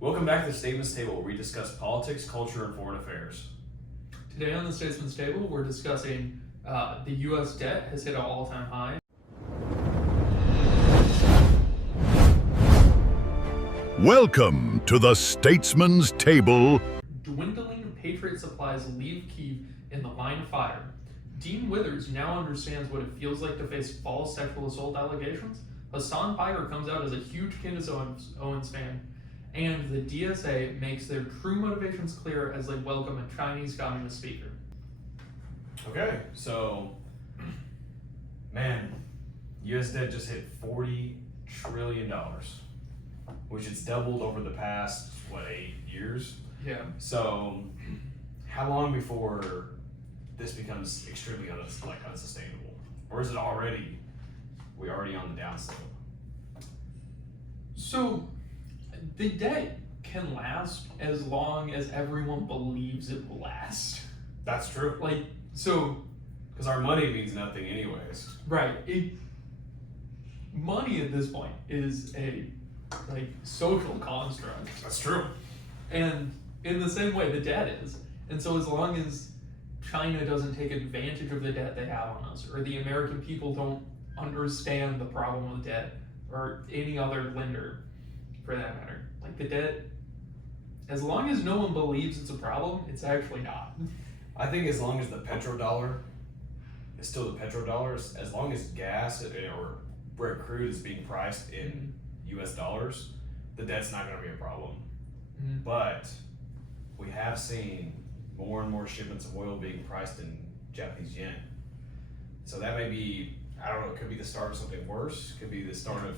Welcome back to the Statesman's Table, where we discuss politics, culture, and foreign affairs. Today on the Statesman's Table, we're discussing the U.S. debt has hit an all-time high. Welcome to the Statesman's Table. Dwindling Patriot supplies leave Kyiv in the line of fire. Dean Withers now understands what it feels like to face false sexual assault allegations. Hasan Piker comes out as a huge Candace Owens fan. And the DSA makes their true motivations clear as they welcome a Chinese communist speaker. Okay, so, man, U.S. debt just hit $40 trillion, which it's doubled over the past, 8 years? Yeah. So, how long before this becomes extremely unsustainable? Or is it already on the downslope? So, the debt can last as long as everyone believes it will last. That's true. Because our money means nothing anyways. Right. Money at this point is a social construct. That's true. And in the same way the debt is. And so as long as China doesn't take advantage of the debt they have on us, or the American people don't understand the problem with debt, or any other lender for that matter, the debt, as long as no one believes it's a problem, it's actually not. I think as long as the petrodollar is still the petrodollar, as long as gas or Brent crude is being priced in US dollars, the debt's not going to be a problem. Mm-hmm. But we have seen more and more shipments of oil being priced in Japanese yen. So that may be, I don't know, it could be the start of something worse. It could be the start of,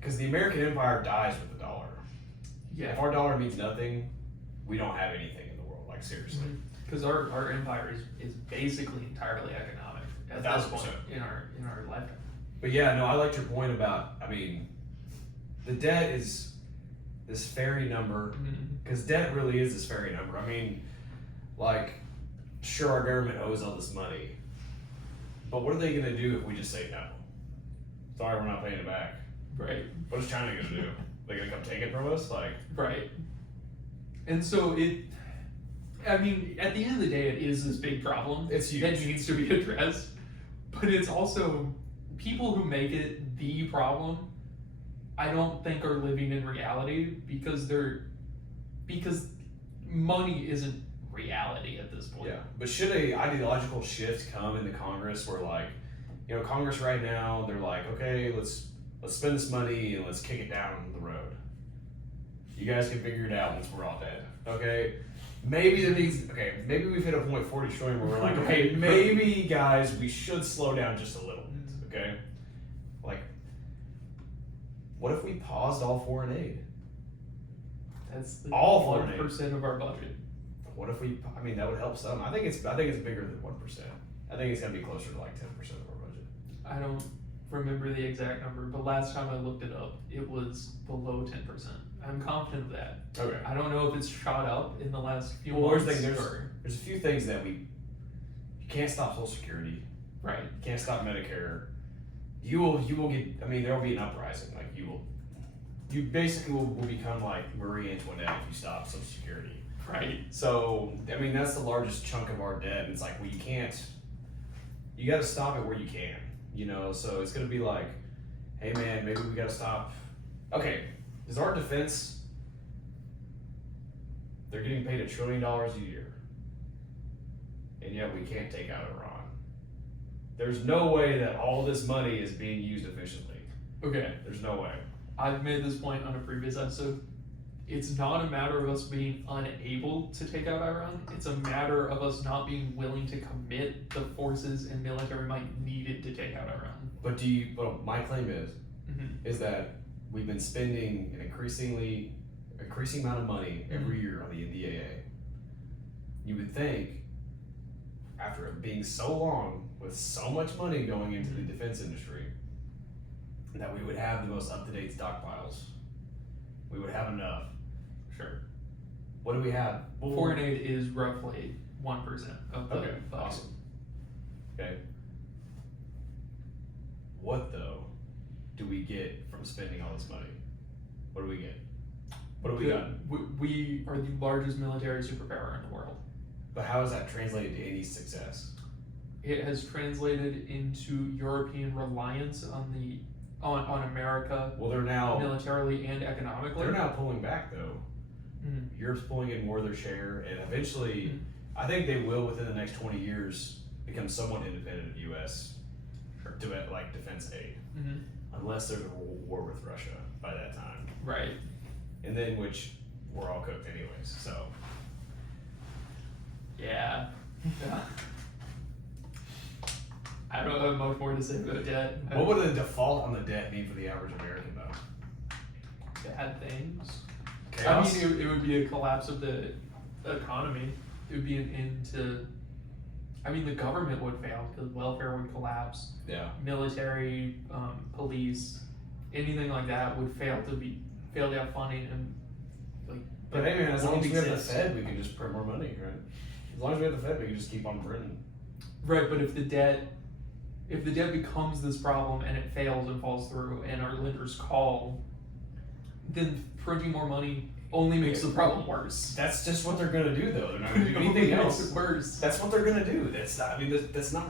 because the American empire dies with the dollar. Yeah. If our dollar means nothing, we don't have anything in the world, seriously. Because our empire is basically entirely economic at this point in our lifetime. But yeah, no, I liked your point about, the debt is this fairy number, because debt really is this fairy number. Sure, our government owes all this money, but what are they going to do if we just say no? Sorry, we're not paying it back. Right. What is China going to do? They're going to come take it from us? Right. And so at the end of the day, it is this big problem. It's huge. That needs to be addressed. But it's also, people who make it the problem, I don't think are living in reality because money isn't reality at this point. Yeah, but should a ideological shift come in the Congress where Congress right now, they're okay, let's spend this money and let's kick it down the road. You guys can figure it out once we're all dead. Okay? Maybe we've hit a point 40 trillion where we're okay, maybe guys, we should slow down just a little bit. Okay? What if we paused all foreign aid? That's all foreign 1% of our budget. What if we? that would help some. I think it's bigger than 1%. I think it's gonna be closer to 10% of our budget. I don't remember the exact number, but last time I looked it up, it was below 10%. I'm confident of that. Okay. I don't know if it's shot up in the last few months. months. There's a few things that you can't stop Social Security. Right. You can't stop Medicare. You will get. There will be an uprising. You basically will become like Marie Antoinette if you stop Social Security. Right. So that's the largest chunk of our debt. And it's you can't. You got to stop it where you can. So it's gonna be hey man, maybe we got to stop. Okay, is our defense? They're getting paid $1 trillion a year, and yet we can't take out Iran. There's no way that all this money is being used efficiently. Okay. There's no way. I've made this point on a previous episode. It's not a matter of us being unable to take out Iran. It's a matter of us not being willing to commit the forces and military might needed to take out Iran. But my claim is that we've been spending an increasing amount of money every year on the NDAA. You would think, after it being so long with so much money going into the defense industry, that we would have the most up-to-date stockpiles. We would have enough. Sure. What do we have? Foreign aid is roughly 1% of the budget. Awesome. Okay. What though do we get from spending all this money? What do we get? What have we done? We are the largest military superpower in the world. But how has that translated to any success? It has translated into European reliance on America. Well, they're now militarily and economically. They're now pulling back though. Mm-hmm. Europe's pulling in more of their share, and eventually, I think they will within the next 20 years become somewhat independent of U.S. like defense aid, unless there's a war with Russia by that time. Right. And then which we're all cooked anyways. So. Yeah. I don't have much more to say about debt. What would the default on the debt mean for the average American though? Bad things. Chaos? I mean, it would be a collapse of the economy. It would be an end to. I mean, the government would fail because welfare would collapse. Yeah. Military, police, anything like that would fail to have funding and like. But hey man, as long as we have the exists. Fed, we can just print more money, right? As long as we have the Fed, we can just keep on printing. Right, but if the debt becomes this problem and it fails and falls through and our lenders call, then printing more money only makes the problem worse. That's just what they're gonna do though. They're not gonna do anything else. Makes it worse. That's what they're gonna do. That's not, I mean, that's not,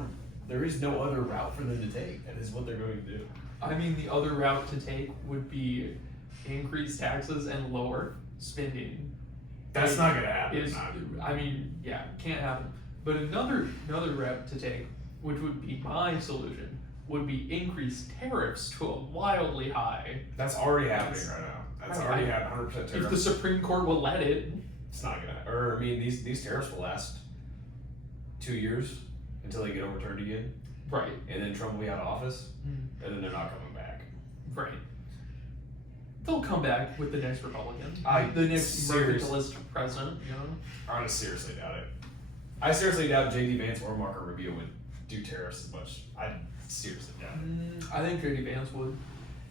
there is no other route for them to take. That is what they're going to do. I mean, the other route to take would be increase taxes and lower spending. That's not gonna happen. I mean, yeah, can't happen. But another route to take, which would be my solution, would be increase tariffs to a wildly high. That's already happening right now. That's already happening. 100% tariffs. If the Supreme Court will let it. It's not gonna. Or I mean, these tariffs will last 2 years until they get overturned again. Right. And then Trump will be out of office, and then they're not coming back. Right. They'll come back with the next Republican, the next mercantilist president. You know. I seriously doubt it. I seriously doubt J.D. Vance or Marco Rubio would do tariffs as much. I seriously doubt it. I think J.D. Vance would,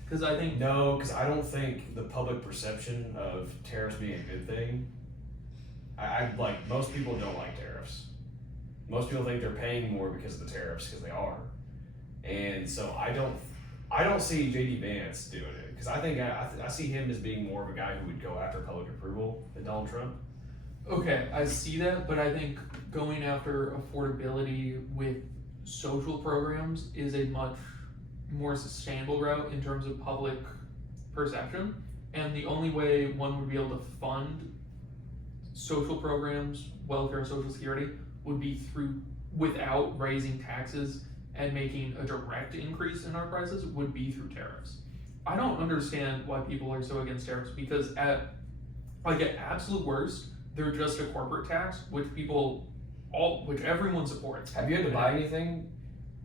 because I think because I don't think the public perception of tariffs being a good thing. I like most people don't like tariffs. Most people think they're paying more because of the tariffs because they are, and so I don't see J.D. Vance doing it because I think I see him as being more of a guy who would go after public approval than Donald Trump. Okay, I see that, but I think going after affordability with social programs is a much more sustainable route in terms of public perception. And the only way one would be able to fund social programs, welfare and social security, would be without raising taxes and making a direct increase in our prices, would be through tariffs. I don't understand why people are so against tariffs because at absolute worst, they're just a corporate tax, which everyone supports. Have you had to buy anything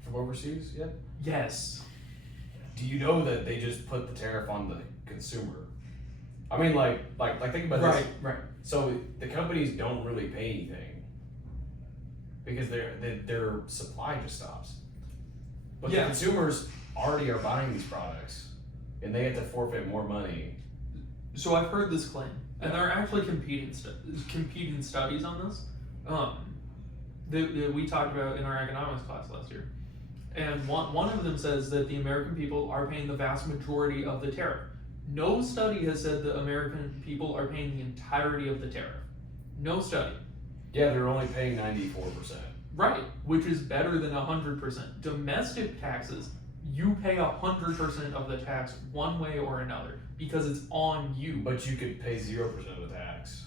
from overseas yet? Yes. Do you know that they just put the tariff on the consumer? I mean, like think about this. Right. So the companies don't really pay anything because their supply just stops. But the consumers already are buying these products, and they have to forfeit more money. So I've heard this claim. And there are actually competing studies on this that we talked about in our economics class last year. And one of them says that the American people are paying the vast majority of the tariff. No study has said the American people are paying the entirety of the tariff. No study. Yeah, they're only paying 94%. Right, which is better than 100%. Domestic taxes, you pay 100% of the tax one way or another because it's on you. But you could pay 0% of the tax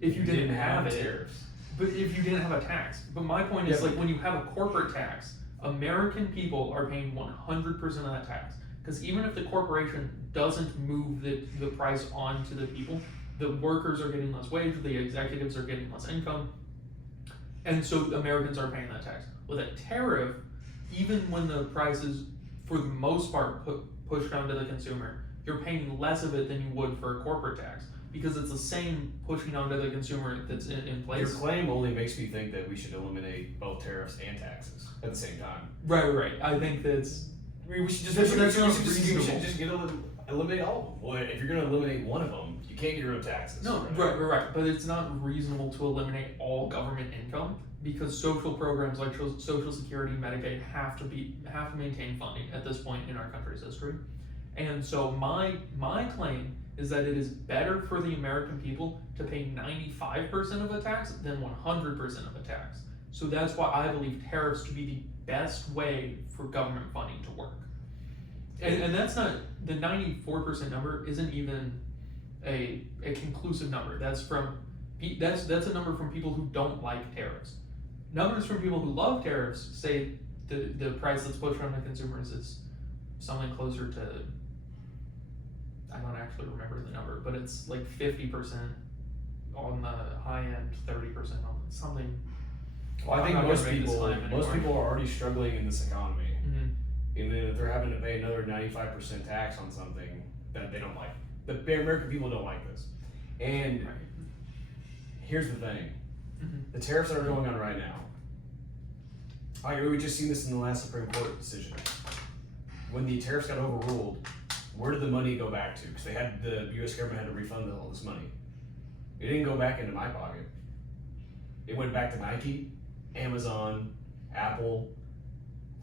if you didn't have it. Tariffs. But if you didn't have a tax. But my point is, like, when you have a corporate tax, American people are paying 100% of that tax. Because even if the corporation doesn't move the price on to the people, the workers are getting less wage, the executives are getting less income, and so Americans are paying that tax. With a tariff, even when the price is, for the most part, pushed down to the consumer, you're paying less of it than you would for a corporate tax. Because it's the same pushing onto the consumer that's in place. Your claim only makes me think that we should eliminate both tariffs and taxes at the same time. Right. I think that's... We should just eliminate all of them. Well, if you're going to eliminate one of them, you can't get rid of taxes. No, right. But it's not reasonable to eliminate all government income because social programs like Social Security, Medicaid have to maintain funding at this point in our country's history. And so my claim is that it is better for the American people to pay 95% of a tax than 100% of a tax. So that's why I believe tariffs to be the best way for government funding to work. And that's not, the 94% number isn't even a conclusive number. That's a number from people who don't like tariffs. Numbers from people who love tariffs say the price that's pushed on the consumers is something closer to, I don't actually remember the number, but it's like 50% on the high end, 30% on something. Well, I think most people are already struggling in this economy. Mm-hmm. And then if they're having to pay another 95% tax on something that they don't like, the American people don't like this. And here's the thing, the tariffs that are going on right now, we just seen this in the last Supreme Court decision. When the tariffs got overruled, where did the money go back to? Because the U.S. government had to refund all this money. It didn't go back into my pocket. It went back to Nike, Amazon, Apple.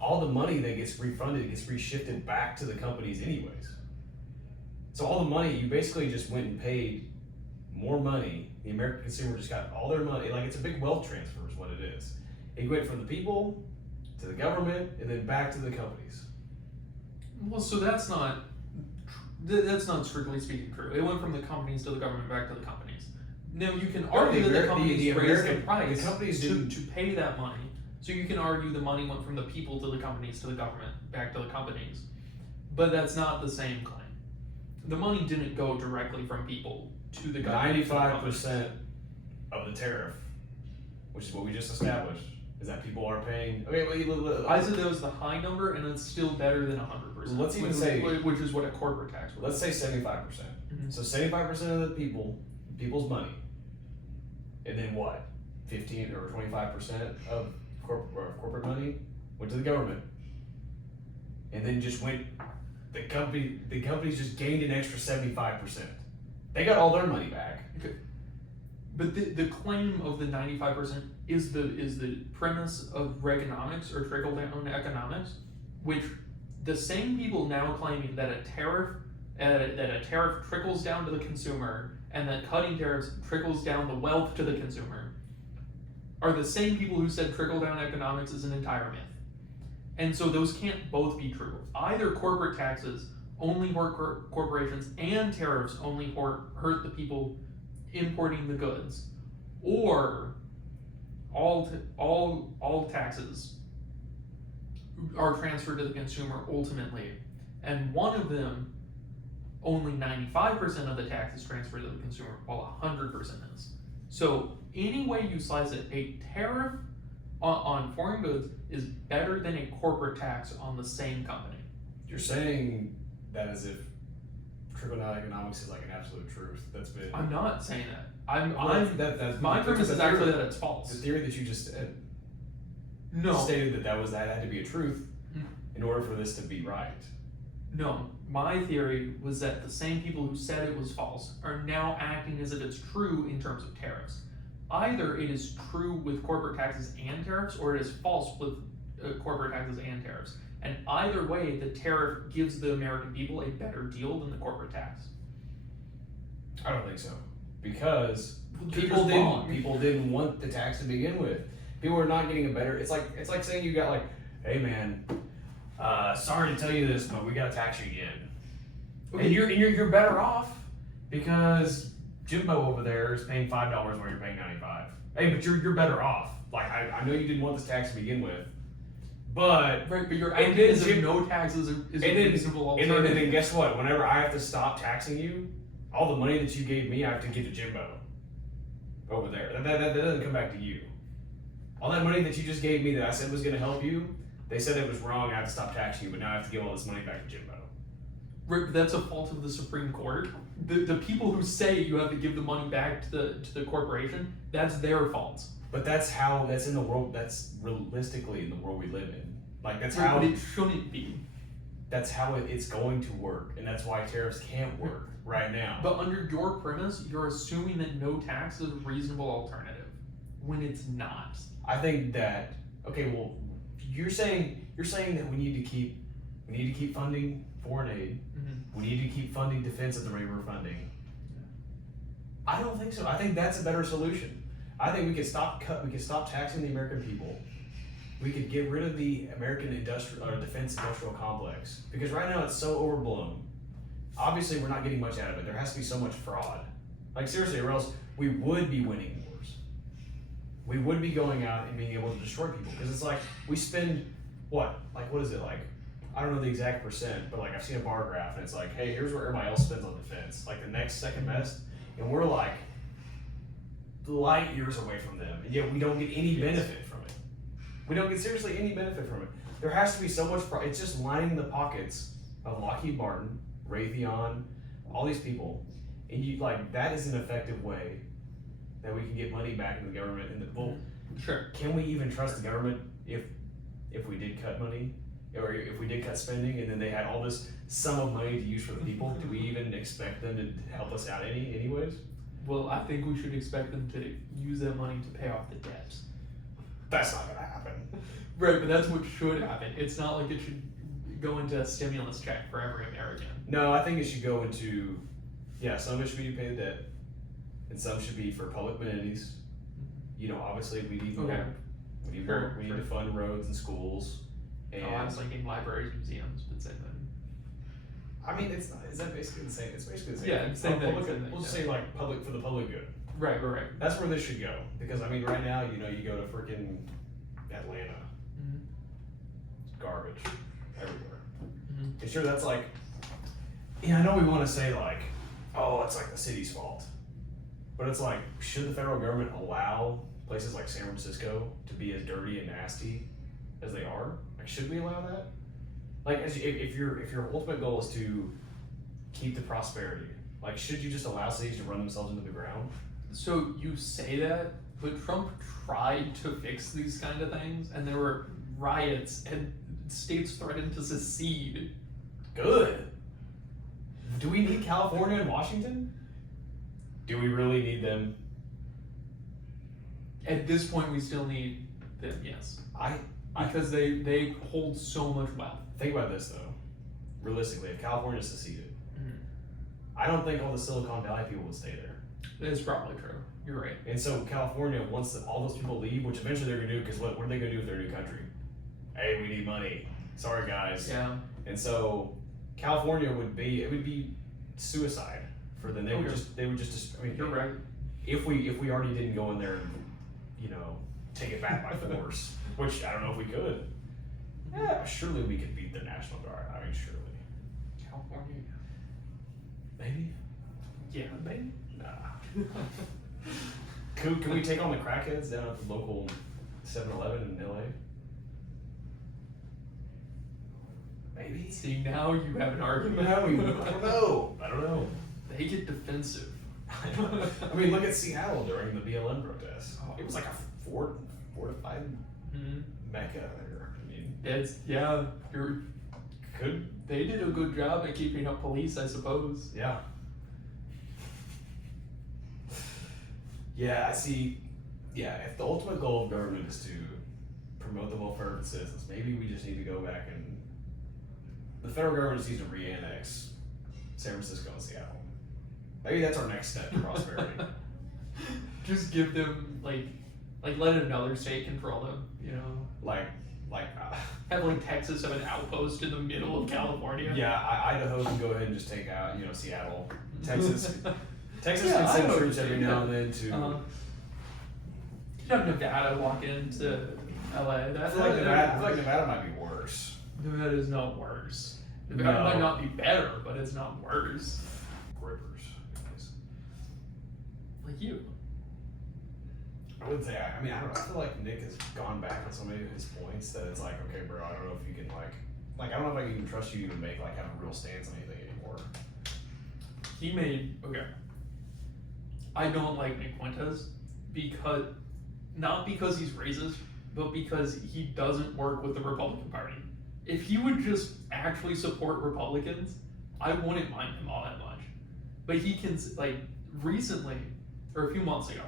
All the money that gets refunded gets reshifted back to the companies anyways. So all the money, you basically just went and paid more money. The American consumer just got all their money. Like, it's a big wealth transfer is what it is. It went from the people to the government and then back to the companies. Well, so that's not strictly speaking true. It went from the companies to the government back to the companies. Now, you can argue that the companies raised the price the companies to pay that money. So you can argue the money went from the people to the companies to the government back to the companies. But that's not the same claim. The money didn't go directly from people to the government. 95% of the tariff, which is what we just established, is that people are paying. Okay, I said that was the high number, and it's still better than 100%. Let's even say, which is what a corporate tax would. Let's say 75%. Mm-hmm. So 75% of the people's money, and then what? 15 or 25% of corporate money went to the government, and then just went. The companies just gained an extra 75%. They got all their money back. Okay. But the claim of the 95% is the premise of Reaganomics or trickle down economics, which the same people now claiming that a tariff trickles down to the consumer and that cutting tariffs trickles down the wealth to the consumer are the same people who said trickle down economics is an entire myth. And so those can't both be true. Either corporate taxes only hurt corporations and tariffs only hurt the people importing the goods, or all taxes are transferred to the consumer ultimately, and one of them only 95% of the tax is transferred to the consumer while 100% is. So any way you slice it, a tariff on foreign goods is better than a corporate tax on the same company. You're saying that as if trickle-down economics is like an absolute truth. That's been. I'm not saying that. That's my premise is actually that it's false. The theory that you just said stated that had to be a truth in order for this to be right. No, my theory was that the same people who said it was false are now acting as if it's true in terms of tariffs. Either it is true with corporate taxes and tariffs, or it is false with corporate taxes and tariffs. And either way, the tariff gives the American people a better deal than the corporate tax. I don't think so, because people didn't want the tax to begin with. People are not getting a better. It's like saying you got like, hey man, sorry to tell you this, but we got to tax you again. Okay. And you're better off because Jimbo over there is paying $5 where you're paying $95. Hey, but you're better off. Like I know you didn't want this tax to begin with, but right. But your idea is that no taxes is a reasonable alternative. And then guess what? Whenever I have to stop taxing you, all the money that you gave me, I have to give to Jimbo over there. That doesn't come back to you. All that money that you just gave me that I said was going to help you, they said it was wrong. I have to stop taxing you, but now I have to give all this money back to Jimbo. Right, that's a fault of the Supreme Court. The people who say you have to give the money back to the corporation, that's their fault. But that's in the world. That's realistically in the world we live in. Like that's right, how. But it shouldn't be. That's how it's going to work, and that's why tariffs can't work right now. But under your premise, you're assuming that no tax is a reasonable alternative, when it's not. I think that you're saying that we need to keep We need to keep funding foreign aid. We need to keep funding defense at the rate we're funding. I don't think so. I think that's a better solution. I think we could stop taxing the American people. We could get rid of the American defense industrial complex, because right now it's so overblown. Obviously, we're not getting much out of it. There has to be so much fraud. Like, seriously, or else we would be winning wars. We would be going out and being able to destroy people, because it's like we spend what is it like? I don't know the exact percent, but like I've seen a bar graph and it's like, hey, here's what everybody else spends on defense. Like the next second best, and we're like light years away from them, and yet we don't get any benefit from it. We don't get seriously any benefit from it. There has to be so much fraud. It's just lining the pockets of Lockheed Martin, Raytheon, all these people, and you like that is an effective way that we can get money back into the government. And can we even trust the government if we did cut money, or if we did cut spending, and then they had all this sum of money to use for the people? Do we even expect them to help us out anyways? Well, I think we should expect them to use that money to pay off the debt. That's not gonna happen. Right, but that's what should happen. It's not like it should go into a stimulus check for every American. No, I think it should go into, some of it should be to pay the debt, and some should be for public amenities. You know, obviously we need more. We need more. We need to fund roads and schools. And I was thinking libraries, museums, but same thing. I mean, it's not. Is that basically the same? It's basically the same. Yeah, same thing. We'll just say like public for the public good. Right. That's where this should go, because I mean, right now, you go to freaking Atlanta, it's garbage everywhere. And sure, that's like, I know we want to say like, oh, it's like the city's fault, but it's like, should the federal government allow places like San Francisco to be as dirty and nasty as they are? Like, should we allow that? Like, if your ultimate goal is to keep the prosperity, like, should you just allow cities to run themselves into the ground? So you say that, but Trump tried to fix these kind of things, and there were riots, and states threatened to secede. Good. Do we need California and Washington? Do we really need them? At this point, we still need them, yes. Because they hold so much wealth. Think about this though. Realistically, if California seceded, I don't think all the Silicon Valley people would stay there. That's probably true. You're right. And so California, once all those people leave, which eventually they're gonna do, because what are they gonna do with their new country? Hey, we need money. Sorry guys. Yeah. And so California would be suicide for them. They would just. I mean, you're right. If we already didn't go in there and take it back by force, which I don't know if we could. Yeah, surely we could beat the National Guard. I mean, surely. California. Maybe. Yeah, maybe. Nah. Can we take on the crackheads down at the local 7-Eleven in LA? Maybe. See, now you have an argument. I don't know. They get defensive. I mean, look at Seattle during the BLM protests. It was like a fortified mecca there. I mean, they did a good job at keeping up police, I suppose. Yeah. Yeah, I see. Yeah, if the ultimate goal of government is to promote the welfare of the citizens, maybe we just need to go back and the federal government just needs to re-annex San Francisco and Seattle. Maybe that's our next step to prosperity. Just give them like let another state control them, have like Texas have an outpost in the middle of California. Yeah, Idaho can go ahead and just take out, Seattle. Texas can send troops every now and then to. You have Nevada walk into LA. I feel like Nevada might be worse. Nevada is not worse. Nevada might not be better, but it's not worse. Grippers, guys. Like you. I wouldn't say. I mean, I don't know. I feel like Nick has gone back on so many of his points that it's like, okay, bro, I don't know if you can I don't know if I can even trust you to have a real stance on anything anymore. He made I don't like Nick Fuentes not because he's racist, but because he doesn't work with the Republican Party. If he would just actually support Republicans, I wouldn't mind him all that much. But he can, recently, or a few months ago,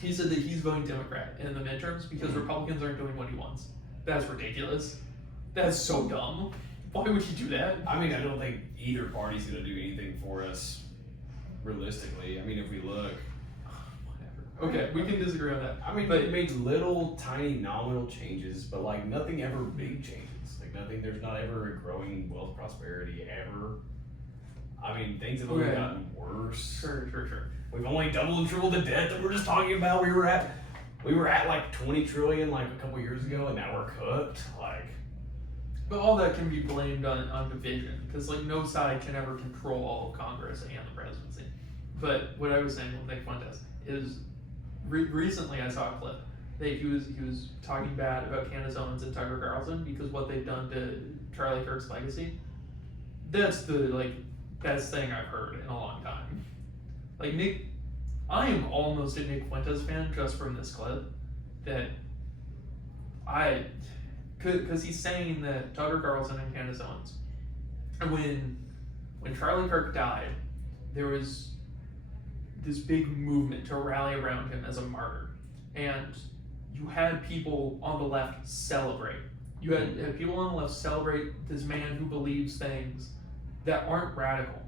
he said that he's voting Democrat in the midterms because Republicans aren't doing what he wants. That's ridiculous. That's so dumb. Why would you do that? I mean, I don't think either party's going to do anything for us realistically. I mean, if we look. Okay, we can disagree on that. I mean, they made little, tiny, nominal changes, but like nothing ever big changes. Like nothing, there's not ever a growing wealth prosperity ever. I mean, things have only gotten worse. Sure. We've only doubled and tripled the debt that we're just talking about. We were at like 20 trillion like a couple years ago, and now we're cooked. Like, but all that can be blamed on division, because like no side can ever control all of Congress and the presidency. But what I was saying with Nick Fuentes is. Recently, I saw a clip that he was talking bad about Candace Owens and Tucker Carlson because what they've done to Charlie Kirk's legacy. That's the best thing I've heard in a long time. Like I am almost a Nick Fuentes fan just from this clip. Because he's saying that Tucker Carlson and Candace Owens, when Charlie Kirk died, there was this big movement to rally around him as a martyr, and you had people on the left celebrate. You had people on the left celebrate this man who believes things that aren't radical.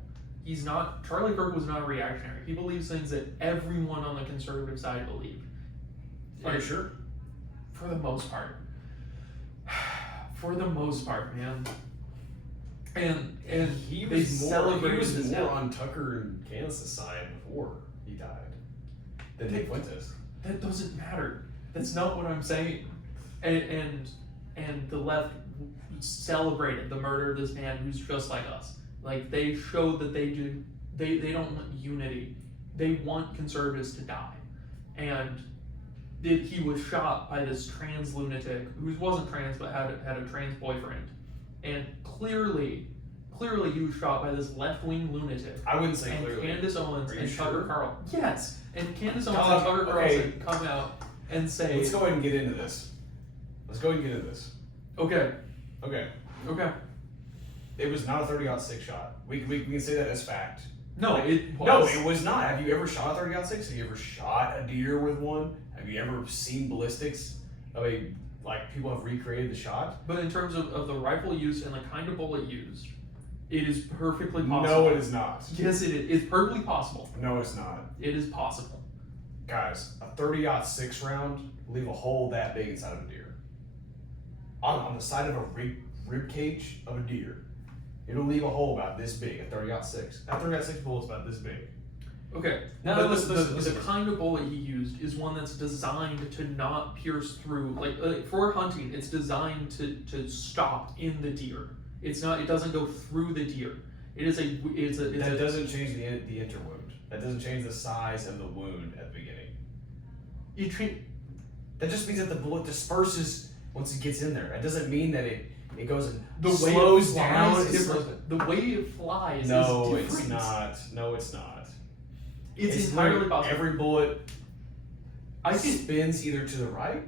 Charlie Kirk was not a reactionary. He believes things that everyone on the conservative side believed. are you sure? For the most part. For the most part, man. And he they was celebrated more on Tucker and Candace's side before he died than Nick Fuentes. That doesn't matter. That's not what I'm saying. And the left celebrated the murder of this man who's just like us. Like they showed that they don't want unity. They want conservatives to die. And he was shot by this trans lunatic who wasn't trans but had a trans boyfriend. And clearly he was shot by this left-wing lunatic. I wouldn't say and clearly. Candace Owens and sure? Tucker Carlson. Yes. And Candace Owens and Tucker Carlson come out and say... Let's go ahead and get into this. Okay. It was not a 30-06 shot. We can say that as fact. No, it was. No, it was not. Have you ever shot a 30-06? Have you ever shot a deer with one? Have you ever seen ballistics of people have recreated the shot? But in terms of the rifle used and the kind of bullet used, it is perfectly possible. No, it is not. Yes, it is. It's perfectly possible. No, it's not. It is possible. Guys, a 30-06 round will leave a hole that big inside of a deer. On the side of a rib cage of a deer. It'll leave a hole about this big, a 30-06. That 30-06 bullet's about this big. Okay. Now the kind of bullet he used is one that's designed to not pierce through. Like for hunting, it's designed to stop in the deer. It's not. It doesn't go through the deer. That doesn't change the interwound. That doesn't change the size of the wound at the beginning. That just means that the bullet disperses once it gets in there. That doesn't mean that it goes and slows down. The way it flies is different. It's not. No, it's not. It's entirely possible. Every bullet spins either to the right,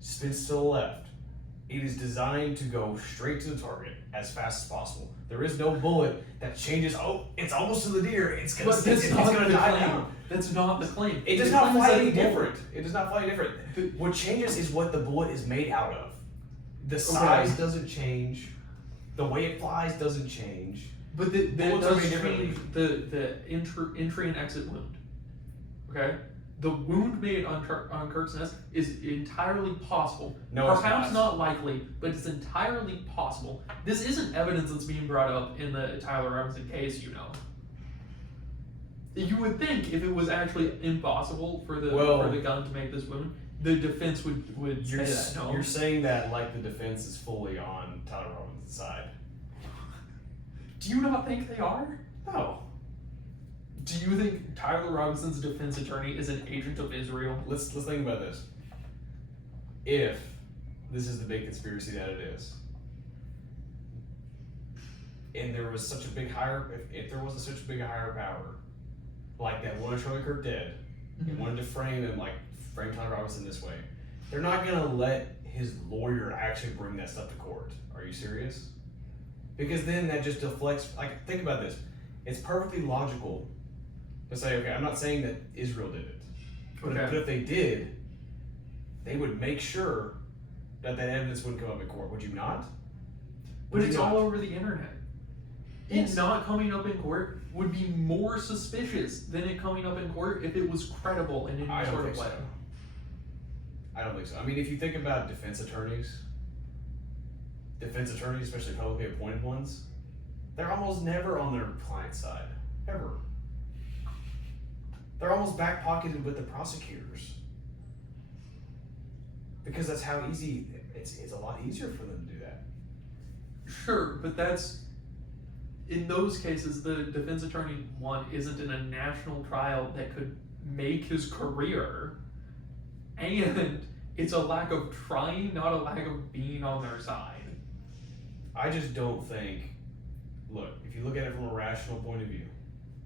spins to the left. It is designed to go straight to the target as fast as possible. There is no bullet that changes. Oh, it's almost to the deer. It's gonna die down. That's not the claim. It does not fly any different. What changes is what the bullet is made out of. The size doesn't change. The way it flies doesn't change. But that does change the entry and exit wound. Okay? The wound made on Kirk's nest is entirely possible. No, it's perhaps not likely, but it's entirely possible. This isn't evidence that's being brought up in the Tyler Robinson case, you know. You would think if it was actually impossible for the gun to make this wound, the defense would say that. No, you're saying that like the defense is fully on Tyler Robinson's side. Do you not think they are? No. Do you think Tyler Robinson's defense attorney is an agent of Israel? Let's think about this. If this is the big conspiracy that it is, and there was such a big if there wasn't such a big higher power, like that wanted Charlie Kirk dead, and wanted to frame Tyler Robinson this way, they're not gonna let his lawyer actually bring that stuff to court. Are you serious? Because then that just deflects. Like, think about this. It's perfectly logical to say, okay, I'm not saying that Israel did it, but if they did, they would make sure that evidence wouldn't come up in court. Would you not? But it's all over the internet. Yes. It not coming up in court would be more suspicious than it coming up in court if it was credible in any sort of way. I don't think so. I mean, if you think about defense attorneys, especially publicly appointed ones, they're almost never on their client's side, ever. They're almost back-pocketed with the prosecutors. Because that's how easy, it's a lot easier for them to do that. Sure, but that's, in those cases, the defense attorney, one, isn't in a national trial that could make his career, and it's a lack of trying, not a lack of being on their side. I just don't think, look, if you look at it from a rational point of view,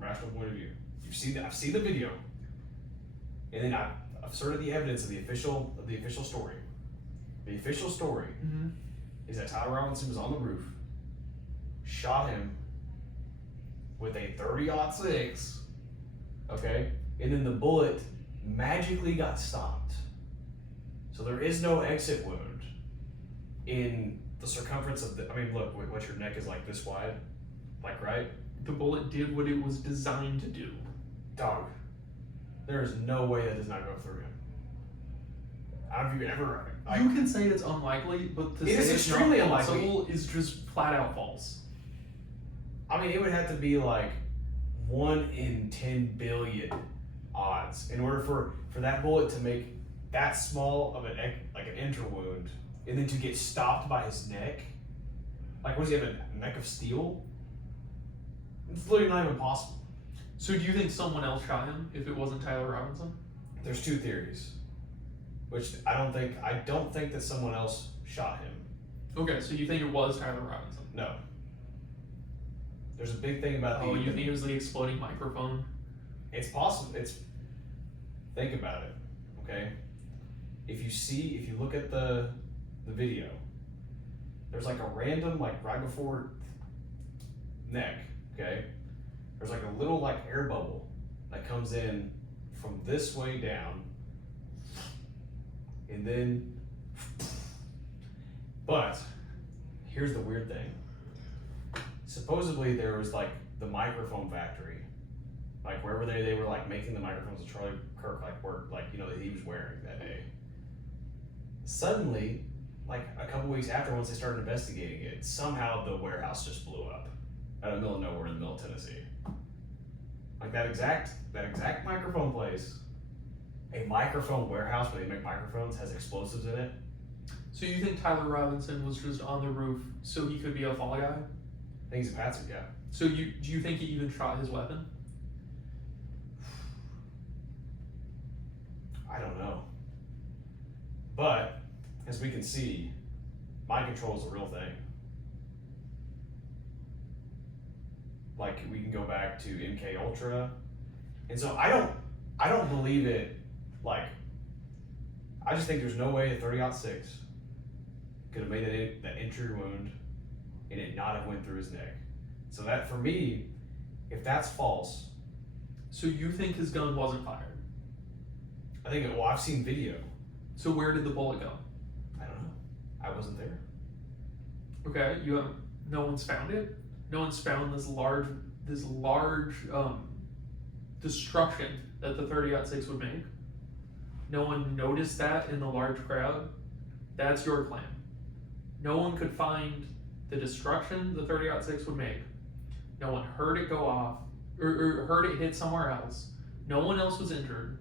I've seen the video, and then I've asserted the evidence of the official story. The official story is that Tyler Robinson was on the roof, shot him with a .30-06, okay, and then the bullet magically got stopped. So there is no exit wound in the circumference of the, I mean, look, what your neck is like this wide, like, right? The bullet did what it was designed to do. Dog, there is no way that does not go through him. I don't know if you ever. You can say it's unlikely, but to say is it's extremely not unlikely. possible is just flat out false. I mean, it would have to be like 1 in 10 billion odds in order for that bullet to make that small of an enter wound, and then to get stopped by his neck. Like, what does he have, a neck of steel? It's literally not even possible. So do you think someone else shot him if it wasn't Tyler Robinson? There's two theories, which I don't think that someone else shot him. Okay, so you think it was Tyler Robinson? No. There's a big thing about you think it was the exploding microphone? It's possible. Think about it, okay? If you look at the video, there's like a random, like right before neck, okay? There's like a little like air bubble that comes in from this way down, and then, but here's the weird thing. Supposedly there was like the microphone factory, like wherever they were like making the microphones that Charlie Kirk that he was wearing that day. Suddenly, like a couple weeks after, once they started investigating it, somehow the warehouse just blew up out of the middle of nowhere in the middle of Tennessee. Like that exact microphone place, a microphone warehouse where they make microphones, has explosives in it. So you think Tyler Robinson was just on the roof so he could be a fall guy? I think he's a patzer, yeah. So do you think he even shot his weapon? I don't know. But, as we can see, mind control is a real thing. Like, we can go back to MK Ultra. And so I don't believe it, like, I just think there's no way a 30-06 could have made that entry wound and it not have went through his neck. So that, for me, if that's false. So you think his gun wasn't fired? I think, well, I've seen video. So where did the bullet go? I don't know. I wasn't there. Okay, no one's found it? No one's found this large destruction that the 30-06 would make? No one noticed that in the large crowd? That's your claim. No one could find the destruction the 30-06 would make. No one heard it go off, or heard it hit somewhere else. No one else was injured.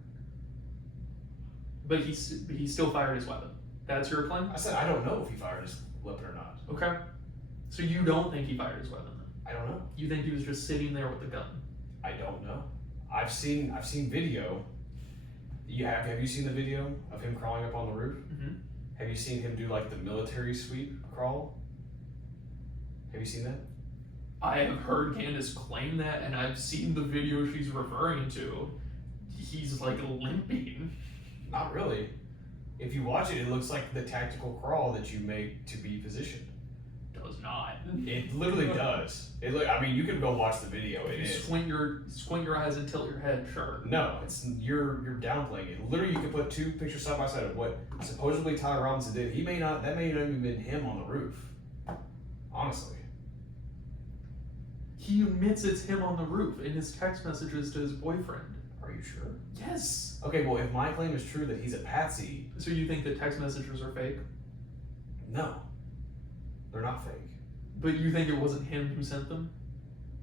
But he still fired his weapon. That's your claim? I said I don't know if he fired his weapon or not. Okay. So you don't think he fired his weapon then? I don't know. You think he was just sitting there with the gun? I don't know. I've seen video. Have you seen the video of him crawling up on the roof? Mm-hmm. Have you seen him do like the military sweep crawl? Have you seen that? I have heard Candace claim that, and I've seen the video she's referring to. He's like limping. Not really. If you watch it, it looks like the tactical crawl that you make to be positioned. Does not. It literally does. I mean, you can go watch the video. It is. Squint your eyes and tilt your head. Sure. No, you're downplaying it. Literally, you can put two pictures side by side of what supposedly Tyler Robinson did. That may not even been him on the roof. Honestly. He admits it's him on the roof in his text messages to his boyfriend. Are you sure? Yes. Okay, well, if my claim is true that he's a patsy, So you think the text messages are fake? no, they're not fake. But you think it wasn't him who sent them?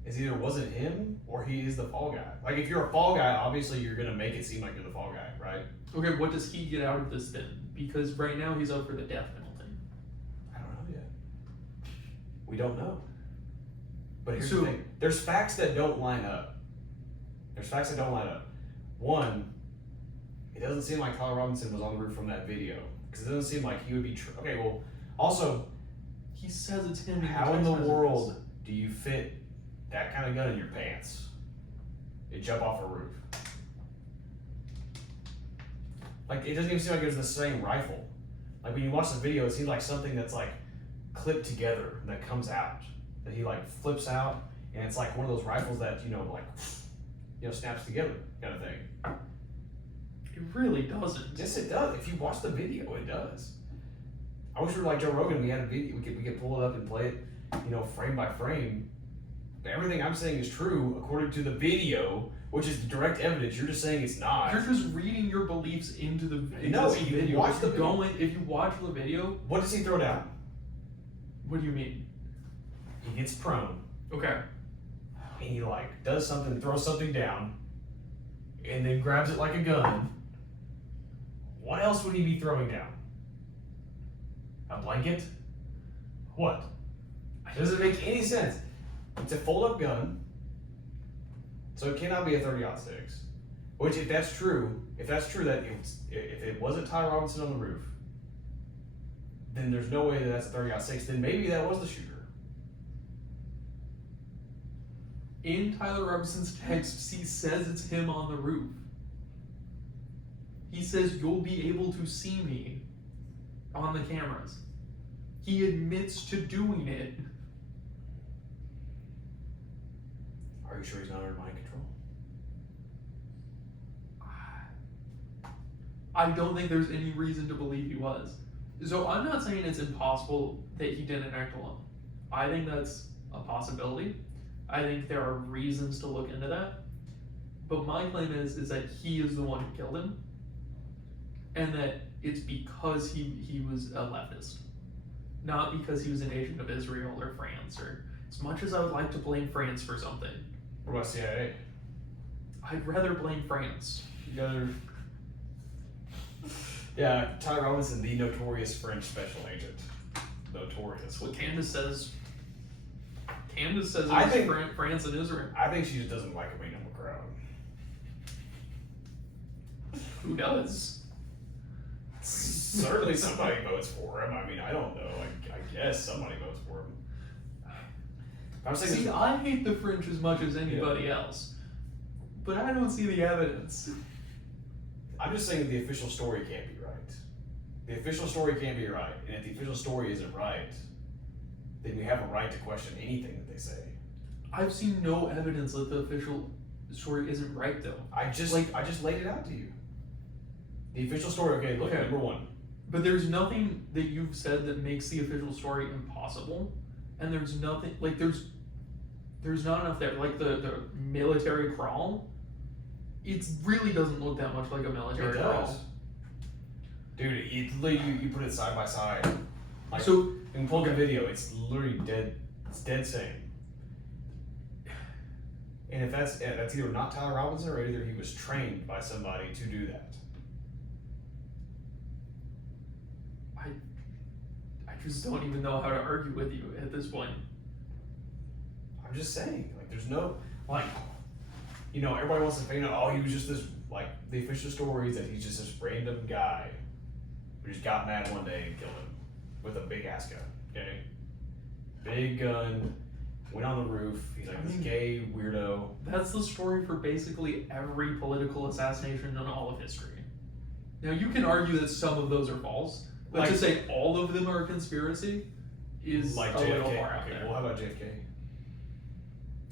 It's either wasn't him or he is the fall guy. Like, if you're a fall guy, obviously you're gonna make it seem like you're the fall guy, right? Okay, what does he get out of this then? Because right now he's up for the death penalty. I don't know yet. We don't know. But here's So- the thing. There's facts that don't line up. There's facts that don't line up. One, it doesn't seem like Tyler Robinson was on the roof from that video. Because it doesn't seem like he would be okay, well, also, He says it's him. how in the text messages. world do you fit that kind of gun in your pants? You jump off a roof. Like, it doesn't even seem like it was the same rifle. Like, when you watch the video, it seems like something that's like clipped together and that comes out. That he like flips out, and it's like one of those rifles that, snaps together kind of thing. It really doesn't. Yes, it does. If you watch the video, it does. I wish we were like Joe Rogan. We had a video. We could pull it up and play it, frame by frame. But everything I'm saying is true according to the video, which is the direct evidence. You're just saying it's not. You're just reading your beliefs into the No, this you video. watch the video. If you watch the video, What does he throw down? what do you mean? He gets prone Okay. and he like does something, throws something down, and then grabs it like a gun. What else would he be throwing down? A blanket? What? It doesn't make any sense. It's a fold-up gun, so it cannot be a 30-06. Which, if that's true that if it wasn't Ty Robinson on the roof, then there's no way that that's a 30-06. Then maybe that was the shooter. In Tyler Robinson's text, he says it's him on the roof. He says, "You'll be able to see me on the cameras." He admits to doing it. Are you sure he's not under mind control? I don't think there's any reason to believe he was. So I'm not saying it's impossible that he didn't act alone. I think that's a possibility. I think there are reasons to look into that. But my claim is that he is the one who killed him. And that it's because he was a leftist. Not because he was an agent of Israel or France, or as much as I would like to blame France for something. What about CIA? I'd rather blame France. Yeah, Ty Robinson, the notorious French special agent. Notorious. That's what Candace says. Candace says I it's think- France and Israel. I think she just doesn't like Amina McCrone. Who does? Certainly somebody votes for him. I mean, I don't know. I guess somebody votes for him. I'm saying See, this- I hate the French as much as anybody else, but I don't see the evidence. I'm just saying the official story can't be right. The official story can't be right. And if the official story isn't right, then we have a right to question anything that they say. I've seen no evidence that the official story isn't right, though. I just laid it out to you. The official story, okay, look, Okay. number one. But there's nothing that you've said that makes the official story impossible, and there's nothing like there's not enough there. Like the military crawl, it really doesn't look that much like a military It crawl. does. Dude, it literally, you put it side by side. Like, So you can pull the video, it's literally dead, it's dead same. And if that's either not Tyler Robinson or either he was trained by somebody to do that. I just don't even know how to argue with you at this point. I'm just saying, like, there's no, like, everybody wants to think, oh, he was just this, like, the official story is that he's just this random guy who just got mad one day and killed him with a big ass gun, okay? Big gun, went on the roof, he's like this gay weirdo. That's the story for basically every political assassination in all of history. Now, you can argue that some of those are false, but Like- to say all of them are a conspiracy is Like a little JFK. far out Okay, there. well, how about JFK?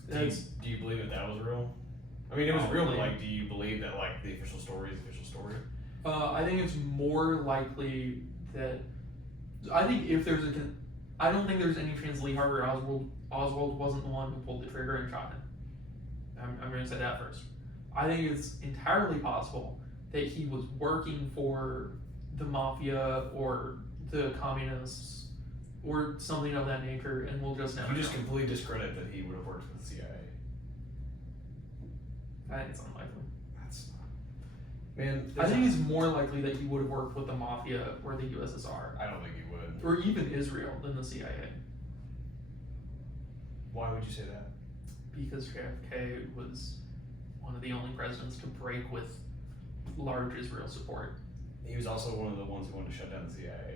That's, Do you believe that was real? I mean, it was real, but Probably. like, do you believe that like the official story is the official story? I think it's more likely that I think if there's I don't think there's any chance Lee Harvey Oswald wasn't the one who pulled the trigger and shot him. I'm going to say that first. I think it's entirely possible that he was working for the mafia or the communists or something of that nature, and we'll just never You just know. completely discredit that he would have worked with the CIA. I think it's unlikely. That's man. I think it's more likely that he would have worked with the mafia or the USSR, I don't think he would. or even Israel, than the CIA, Why would you say that? because JFK was one of the only presidents to break with large Israel support. He was also one of the ones who wanted to shut down the CIA.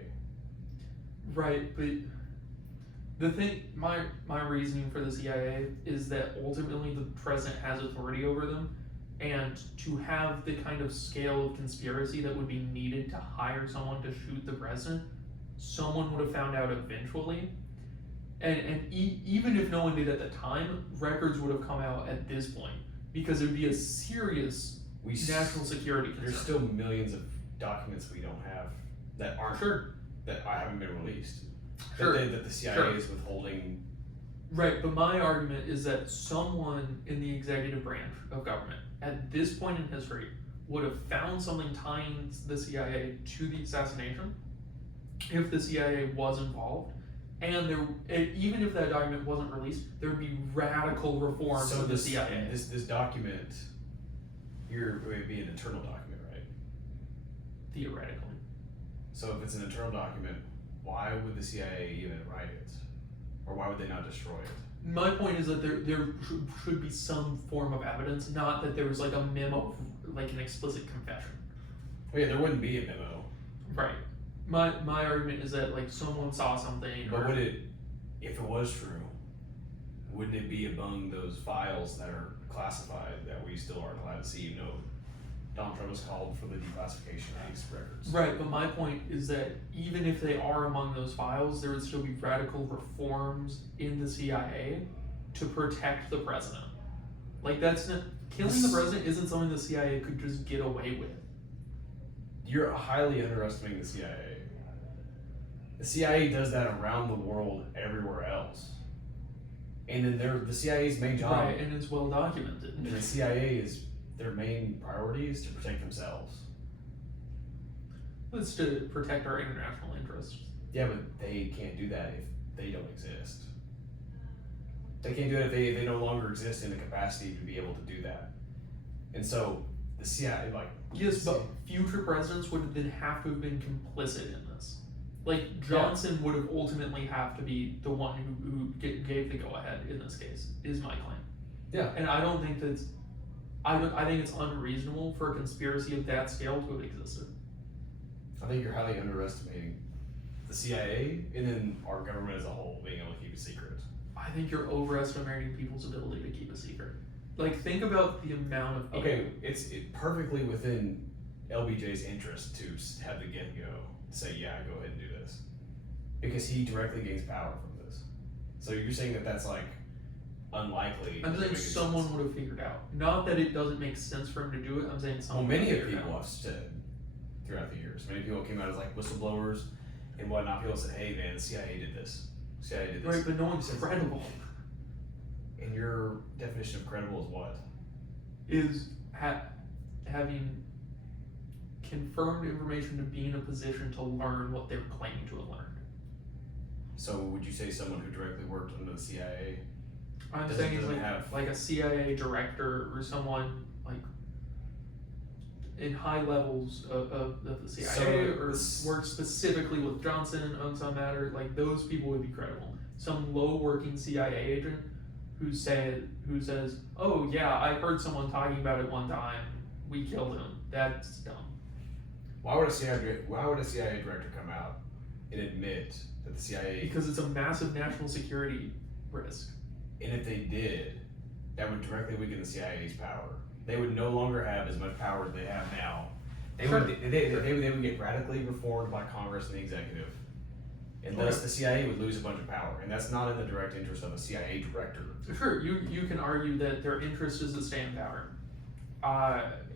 Right, but the thing, my reasoning for the CIA is that ultimately the president has authority over them, and to have the kind of scale of conspiracy that would be needed to hire someone to shoot the president, someone would have found out eventually. And even if no one did at the time, records would have come out at this point, because it would be a serious national security concern. There's still millions of documents we don't have that aren't that haven't been released. That the CIA is withholding. Right, but my argument is that someone in the executive branch of government at this point in history would have found something tying the CIA to the assassination if the CIA was involved. And even if that document wasn't released, there would be radical reforms of the CIA. This document, it would be an internal document, right? Theoretically. So if it's an internal document, why would the CIA even write it? Or why would they not destroy it? My point is that there should be some form of evidence, not that there was like a memo, like an explicit confession. Well, yeah, there wouldn't be a memo. Right. My argument is that like someone saw something. But would it, if it was true, wouldn't it be among those files that are classified that we still aren't allowed to see? You know, Donald Trump has called for the declassification of these records. Right, but my point is that even if they are among those files, there would still be radical reforms in the CIA to protect the president. Like that's not, killing the president isn't something the CIA could just get away with. You're highly underestimating the CIA. The CIA does that around the world, everywhere else. And then the CIA's main job, Right, and it's well documented. and the CIA is their main priority is to protect themselves. It's to protect our international interests. Yeah, but they can't do that if they don't exist. They can't do it if they no longer exist in the capacity to be able to do that. And so the CIA, like, Yes, but future presidents would then have to have been complicit in this. Like Johnson would have ultimately have to be the one who gave the go-ahead in this case, is my claim. Yeah. And I don't think that's, I think it's unreasonable for a conspiracy of that scale to have existed. I think you're highly underestimating the CIA and then our government as a whole being able to keep a secret. I think you're overestimating people's ability to keep a secret. Like, think about the amount of people. Okay, it's perfectly within LBJ's interest to have the get-go say, yeah, go ahead and do this. Because he directly gains power from this. So you're saying that that's like unlikely. I'm saying someone would have figured out. Not that it doesn't make sense for him to do it, I'm saying someone Well, many would of have figured people out. have said throughout the years. Many people came out as like whistleblowers and whatnot. People said, hey man, the CIA did this. The CIA did this. Right, but no one's credible. And your definition of credible is what? Is having confirmed information to be in a position to learn what they're claiming to have learned. So would you say someone who directly worked under the CIA? I'm Doesn't- saying is doesn't like, have- like a CIA director or someone like in high levels of the CIA So or this- worked specifically with Johnson on some matter, like those people would be credible. Some low working CIA agent who says, oh yeah, I heard someone talking about it one time, we killed him. That's dumb. Why would a CIA director come out and admit that the CIA? Because it's a massive national security risk. And if they did, that would directly weaken the CIA's power. They would no longer have as much power as they have now. They would get radically reformed by Congress and the executive. And thus the CIA would lose a bunch of power. And that's not in the direct interest of a CIA director. Sure, you can argue that their interest is to stay in power.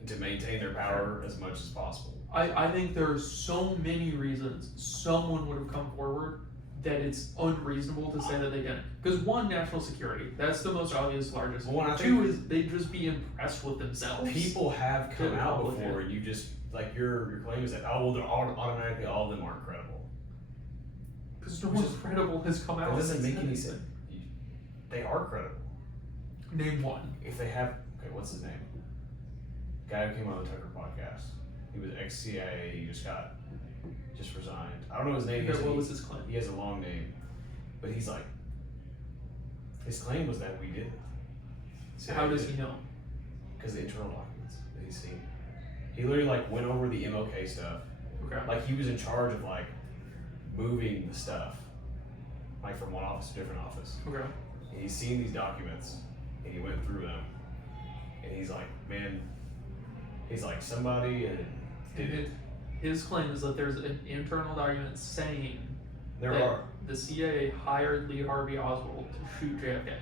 To maintain their power as much as possible. I think there are so many reasons someone would have come forward that it's unreasonable to say that they didn't. Because one, national security. That's the most obvious, largest. Well, Two is they'd just be impressed with themselves. People have come out before, and you just, like, your claim is that, oh, well, they're automatically, all of them aren't credible. Because no one credible has come out. It doesn't make any sense. They are credible. Name one. If they have, okay, what's his name? Guy who came on the Tucker podcast. He was ex-CIA, he just resigned. I don't know his name. What was his claim? He has a long name. But he's like, his claim was that we didn't. So how does he know? Because the internal documents that he's seen. He literally like went over the MLK stuff. Okay. Like he was in charge of like moving the stuff. Like from one office to a different office. Okay. And he's seen these documents and he went through them. And he's like, man, he's like, somebody did it. His claim is that there's an internal document saying the CIA hired Lee Harvey Oswald to shoot JFK.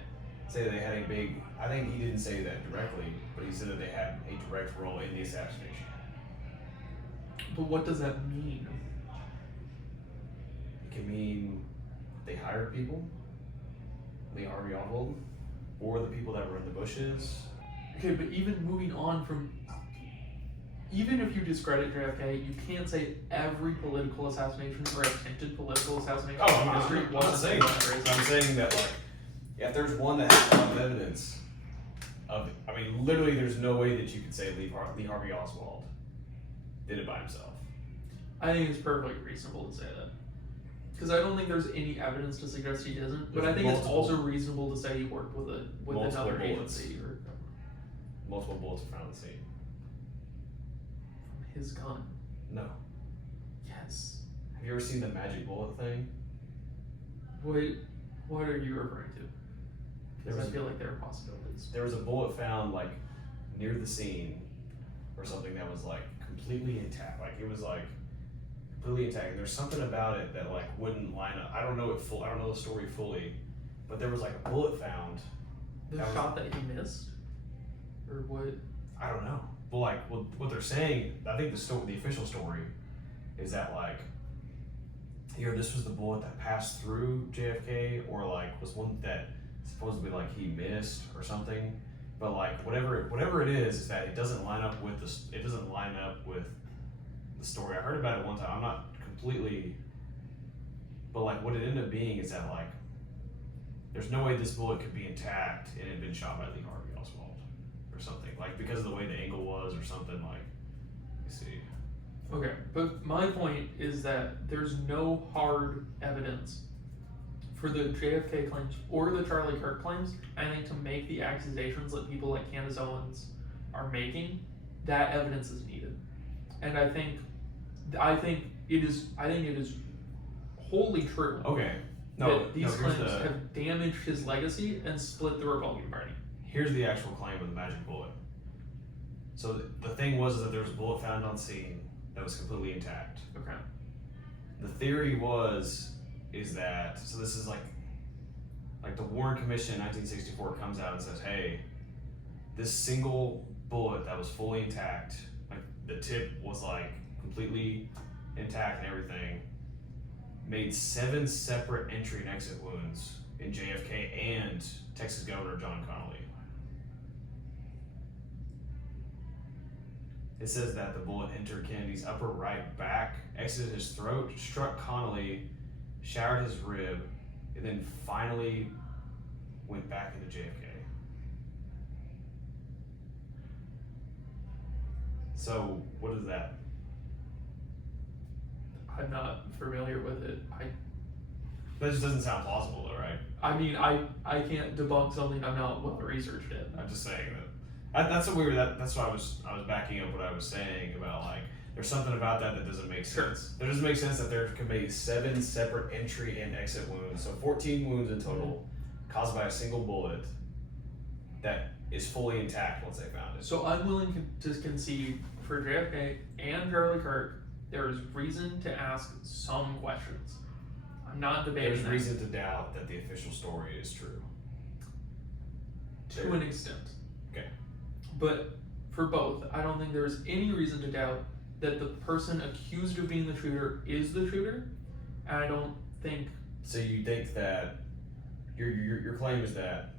Say they had a big, I think he didn't say that directly, but he said that they had a direct role in the assassination. But what does that mean? It can mean they hired people, Lee Harvey Oswald, or the people that were in the bushes. Okay, but even moving on from, even if you discredit JFK, you can't say every political assassination or attempted political assassination in history wasn't saying that. I'm saying that, like, if there's one that has a lot of evidence of, I mean, literally there's no way that you could say Lee Harvey Oswald did it by himself. I think it's perfectly reasonable to say that. Because I don't think there's any evidence to suggest he doesn't, but I think it's also reasonable to say he worked with another agency or multiple bullets were found on the scene. His gun. No. Yes. Have you ever seen the magic bullet thing? What are you referring to? Because I feel like there are possibilities. There was a bullet found like near the scene or something that was like completely intact. Like it was like completely intact. And there's something about it that like wouldn't line up. I don't know the story fully, but there was like a bullet found. The shot that he missed? Or what? I don't know. But like what they're saying, I think the official story is that like either this was the bullet that passed through JFK or like was one that supposedly like he missed or something. But like whatever it is that it doesn't line up with the story. I heard about it one time. I'm not completely, but like what it ended up being is that like there's no way this bullet could be intact and it had been shot by Lee Harvey Oswald or something, like because of the way the angle was or something. Like, you see. Okay, but my point is that there's no hard evidence for the JFK claims or the Charlie Kirk claims. I think to make the accusations that people like Candace Owens are making, that evidence is needed. And I think it is wholly true. Okay. That these claims have damaged his legacy and split the Republican Party. Here's the actual claim of the magic bullet. So the thing was that there was a bullet found on scene that was completely intact. Okay. The theory is that, so this is like the Warren Commission in 1964 comes out and says, hey, this single bullet that was fully intact, like the tip was like completely intact and everything, made 7 separate entry and exit wounds in JFK and Texas Governor John Connally. It says that the bullet entered Kennedy's upper right back, exited his throat, struck Connally, showered his rib, and then finally went back into JFK. So, what is that? I'm not familiar with it. That just doesn't sound plausible, though, right? I mean, I can't debunk something I'm not well researched in. I'm just saying that. That's why I was backing up what I was saying about like there's something about that doesn't make sense. It doesn't make sense that there can be 7 separate entry and exit wounds, so 14 wounds in total, caused by a single bullet that is fully intact once they found it. So I'm willing to concede for JFK and Charlie Kirk, there is reason to ask some questions. I'm not debating There's that. reason to doubt that the official story is true. To an extent. Okay. But for both, I don't think there's any reason to doubt that the person accused of being the shooter is the shooter. And I don't think So you think that your claim is that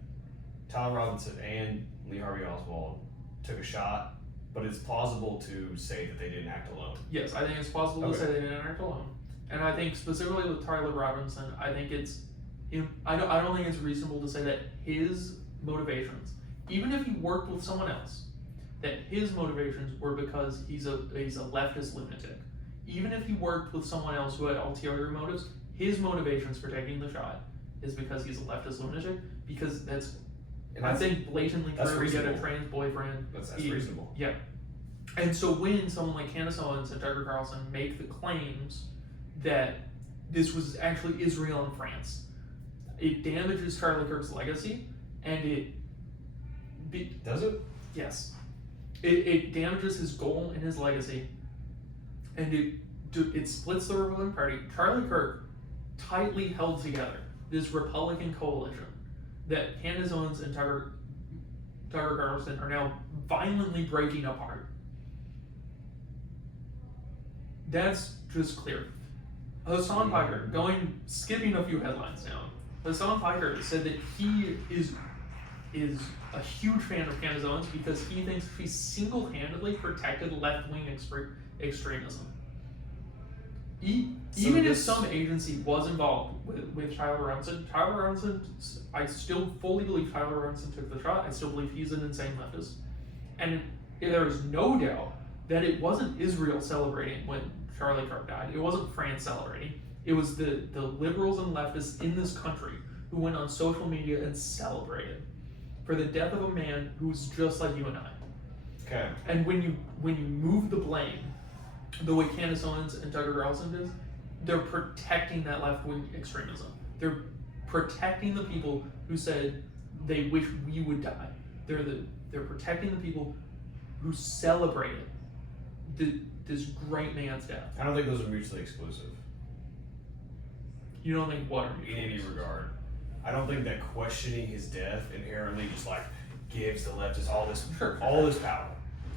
Tyler Robinson and Lee Harvey Oswald took a shot, but it's plausible to say that they didn't act alone. Yes, I think it's possible to say they didn't act alone. And I think specifically with Tyler Robinson, I think it's I don't think it's reasonable to say that his motivations, even if he worked with someone else, that his motivations were because he's a leftist lunatic. Even if he worked with someone else who had ulterior motives, his motivations for taking the shot is because he's a leftist lunatic, because that's I think blatantly clear. We get a trans boyfriend. That's reasonable. Yeah. And so when someone like Candace Owens and Tucker Carlson make the claims that this was actually Israel and France, it damages Charlie Kirk's legacy, and does it? Yes. It damages his goal and his legacy, and it splits the Republican Party. Charlie Kirk tightly held together this Republican coalition that Candace Owens and Tucker Carlson are now violently breaking apart. That's just clear. Hasan Piker, skipping a few headlines down, Hasan Piker said that he is a huge fan of Candace Owens because he thinks she single-handedly protected left-wing extremism. Even if some agency was involved with Tyler Robinson, I still fully believe Tyler Robinson took the shot. I still believe he's an insane leftist. And there is no doubt that it wasn't Israel celebrating when Charlie Kirk died. It wasn't France celebrating. It was the liberals and leftists in this country who went on social media and celebrated for the death of a man who's just like you and I. Okay. And when you move the blame the way Candace Owens and Tucker Carlson does, they're protecting that left-wing extremism. They're protecting the people who said they wish we would die. They're protecting the people who celebrated this great man's death. I don't think those are mutually exclusive. You don't think what? In any regard. I don't think that questioning his death inherently just like gives the leftists all this power.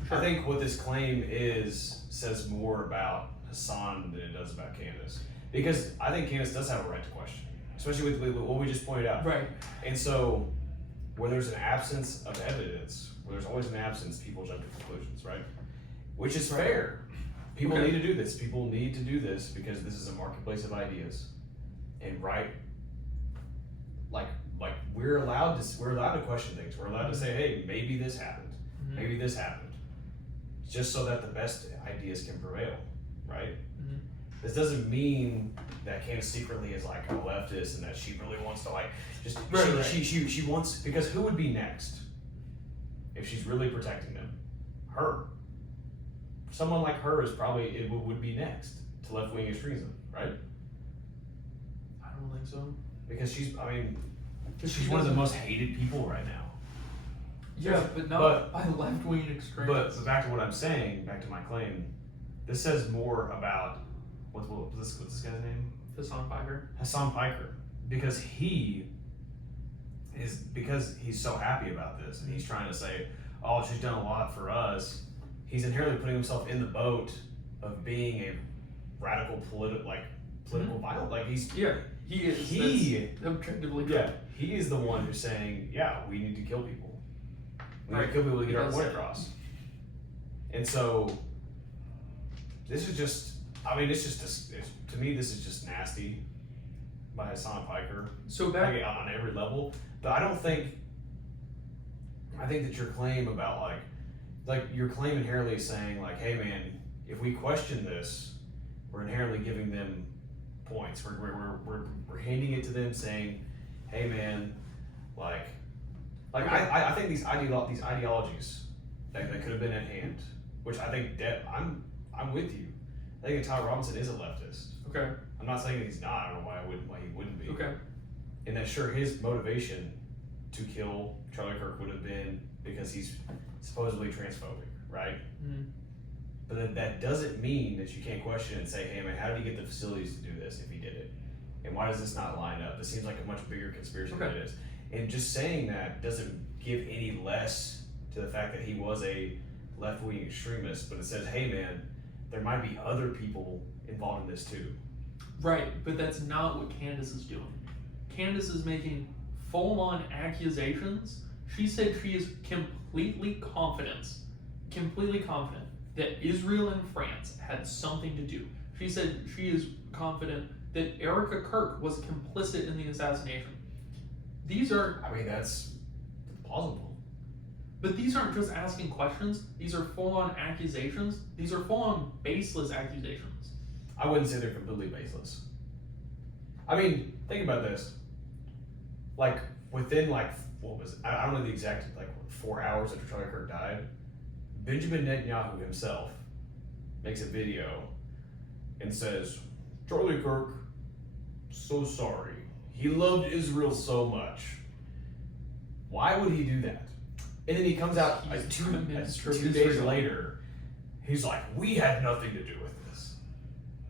Sure. I think what this claim says more about Hasan than it does about Candace. Because I think Candace does have a right to question, especially with what we just pointed out. Right. And so, where there's an absence of evidence, where there's always an absence, people jump to conclusions, right? Which is fair. People need to do this. People need to do this because this is a marketplace of ideas. And like we're allowed to question things. We're allowed to say, hey, maybe this happened. Mm-hmm. Maybe this happened. Just so that the best ideas can prevail, right? Mm-hmm. This doesn't mean that Candace secretly is like a leftist and that she really wants to like just she wants, because who would be next if she's really protecting them? Her. Someone like her is probably would be next to left-wing extremism, right? I don't think so. Because she's one of the most hated people right now. Yeah, but not by left-wing extremists. But back to what I'm saying, back to my claim, this says more about what's this guy's name? Hasan Piker. Hasan Piker, because he's so happy about this, and he's trying to say, oh, she's done a lot for us. He's inherently putting himself in the boat of being a radical political violent. Like he is objectively true. Yeah, he is the one who's saying, yeah, we need to kill people. We need to kill people to get our point across. And so this is just, to me, this is just nasty by Hasan Piker. So on every level. But I think that your claim about like your claim inherently is saying like, hey man, if we question this, we're inherently giving them points. We're handing it to them saying, hey man, I think these ideologies that could have been at hand, which I think I'm with you. I think that Tyler Robinson is a leftist. Okay. I'm not saying that he's not. I don't know why he wouldn't be. Okay. And that sure, his motivation to kill Charlie Kirk would have been because he's supposedly transphobic, right? Mm-hmm. But that doesn't mean that you can't question and say, hey man, how did he get the facilities to do this if he did it? And why does this not line up? This seems like a much bigger conspiracy than it is. And just saying that doesn't give any less to the fact that he was a left-wing extremist, but it says, hey man, there might be other people involved in this too. Right, but that's not what Candace is doing. Candace is making full-on accusations. She said she is completely confident that Israel and France had something to do. She said she is confident that Erica Kirk was complicit in the assassination. These are... I mean, that's plausible. But these aren't just asking questions. These are full-on accusations. These are full-on baseless accusations. I wouldn't say they're completely baseless. I mean, think about this. Like, within, like, what was it? I don't know the exact, like, 4 hours after Charlie Kirk died, Benjamin Netanyahu himself makes a video and says, Charlie Kirk, so sorry. He loved Israel so much. Why would he do that? And then he comes out like two days later. He's like, we had nothing to do with this.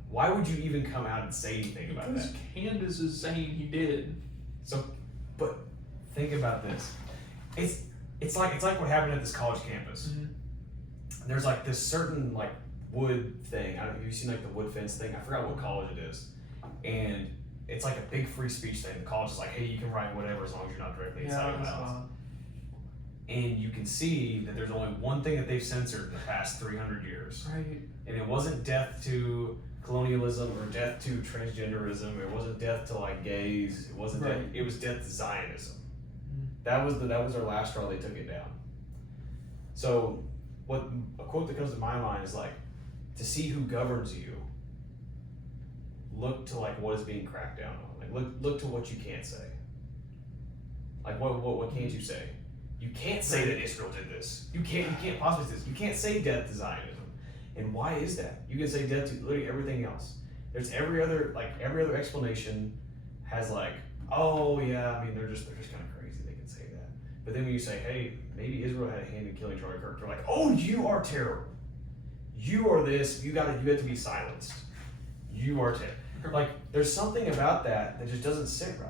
Why would you even come out and say anything about that? Because Candace is saying he did. So, but think about this. It's like what happened at this college campus. Mm-hmm. There's like this certain like wood thing. I don't know, have you seen like the wood fence thing? I forgot what college it is. And it's like a big free speech thing. The college is like, hey, you can write whatever as long as you're not directly inciting violence. And you can see that there's only one thing that they've censored in the past 300 years. Right. And it wasn't death to colonialism or death to transgenderism. It wasn't death to like gays. It wasn't death. It was death to Zionism. That was their last straw. They took it down. So, what a quote that comes to my mind is like, to see who governs you, look to like what is being cracked down on. Like look to what you can't say. Like what can't you say? You can't say that Israel did this. You can't possibly say this. You can't say death to Zionism. And why is that? You can say death to literally everything else. There's every other explanation has like, oh yeah, I mean they're just kind of crazy. They can say that. But then when you say, hey, maybe Israel had a hand in killing Charlie Kirk, they're like, oh, you are terrible. You are this. You have to be silenced. You are terrible. Like there's something about that just doesn't sit right.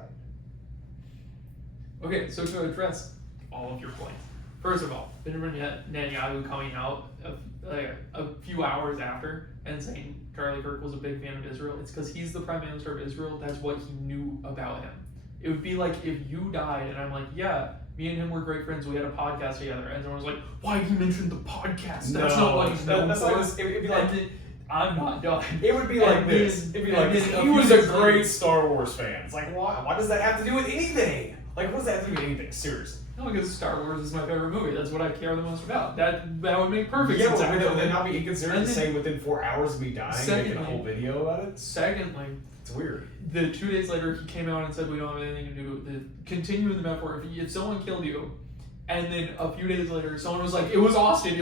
Okay, so to address all of your points. First of all, Benjamin Netanyahu coming out a few hours after and saying Charlie Kirk was a big fan of Israel, it's because he's the prime minister of Israel. That's what he knew about him. It would be like if you died and I'm like, yeah, me and him were great friends. We had a podcast together. And someone was like, why did you mention the podcast? That's not what he's known for. It'd be like, I'm not done. It would be like this. It'd be like this. He was a great Star Wars fan. It's like, why does that have to do with anything? Like, what does that have to do with anything? Seriously. No, because Star Wars is my favorite movie. That's what I care the most about. That would make perfect sense. Yeah, would that not be inconsiderate to say within 4 hours of me dying, making a whole video about it? Secondly, it's weird. 2 days later, he came out and said we don't have anything to do with it. Continuing the metaphor, if someone killed you, and then a few days later, someone was like, it was Austin,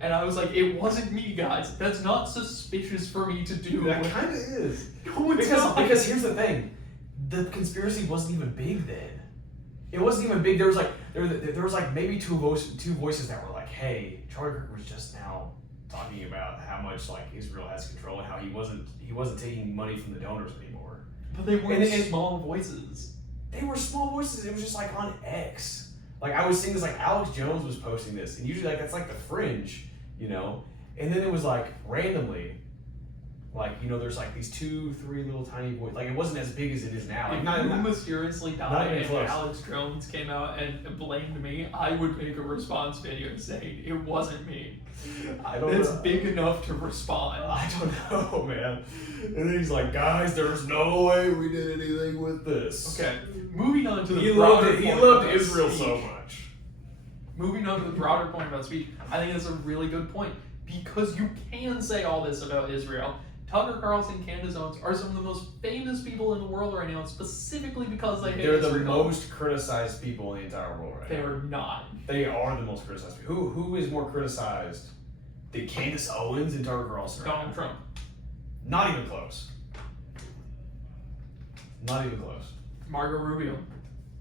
and I was like, it wasn't me, guys. That's not suspicious for me to do. That kind of is. No, it's not. Because here's the thing, the conspiracy wasn't even big then. It wasn't even big. There was like maybe two voices that were like, hey, Charlie Kirk was just now talking about how much like Israel has control and how he wasn't taking money from the donors anymore. But they weren't small voices. They were small voices. It was just like on X. Like I was seeing this, like Alex Jones was posting this, and usually like that's like the fringe, you know. And then it was like randomly, like there's like these 2-3 little tiny voices. Like it wasn't as big as it is now. Like if you mysteriously died and Alex Jones came out and blamed me, I would make a response video saying it wasn't me. It's big enough to respond. I don't know, man. And then he's like, guys, there's no way we did anything with this. Okay, moving on to the He loved Israel so much. Moving on to the broader point about speech, I think that's a really good point. Because you can say all this about Israel. Tucker Carlson, Candace Owens are some of the most famous people in the world right now, specifically because they hate Israel. They're the most criticized people in the entire world right now. They are not. They are the most criticized people. Who is more criticized than Candace Owens and Tucker Carlson? Donald Trump. Not even close. Not even close. Margot Rubio.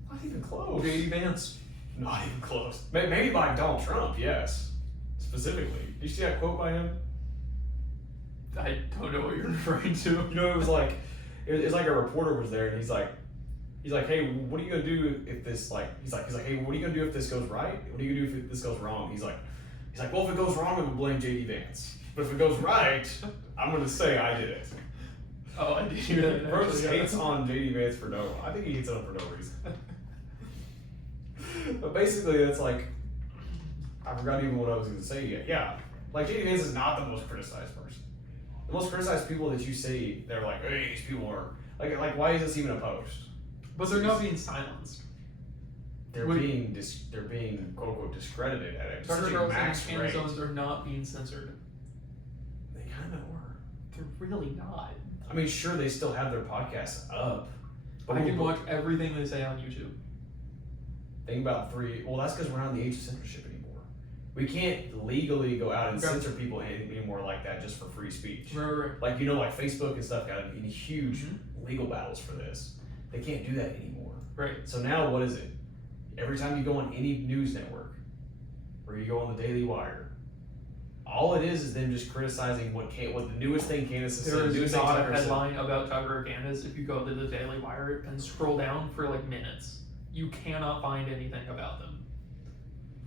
Not even close. J.D. Vance. Not even close. Maybe by Donald Trump, yes. Specifically. Did you see that quote by him? I don't know what you're referring to. It was like, it's like a reporter was there, and he's like, hey, what are you gonna do if this he's like, hey, what are you gonna do if this goes right? What are you gonna do if this goes wrong? He's like, well, if it goes wrong, I'm gonna blame J.D. Vance. But if it goes right, I'm gonna say I did it. Oh, I did hear that. Brooks actually, yeah. hates on JD Vance for no. I think he hates on him for no reason. But basically, that's like, I forgot even what I was going to say yet. Yeah, like JD Vance is not the most criticized person. The most criticized people that you see, they're like, hey, these people are like, why is this even a post? But they're not being silenced. They're being quote unquote discredited at it. Tucker Such a Carlson and max Candace rate. Owens are not being censored. They kind of were. They're really not. I mean, sure, they still have their podcasts up. But I can watch everything they say on YouTube. Think about well, that's because we're not in the age of censorship anymore. We can't legally go out and censor people anymore like that just for free speech. Right. Like, like Facebook and stuff got in huge legal battles for this. They can't do that anymore. Right. So now what is it? Every time you go on any news network, or you go on the Daily Wire, all it is them just criticizing what the newest thing Candace has said. There is not a headline about Tucker or Candace if you go to the Daily Wire and scroll down for like minutes. You cannot find anything about them.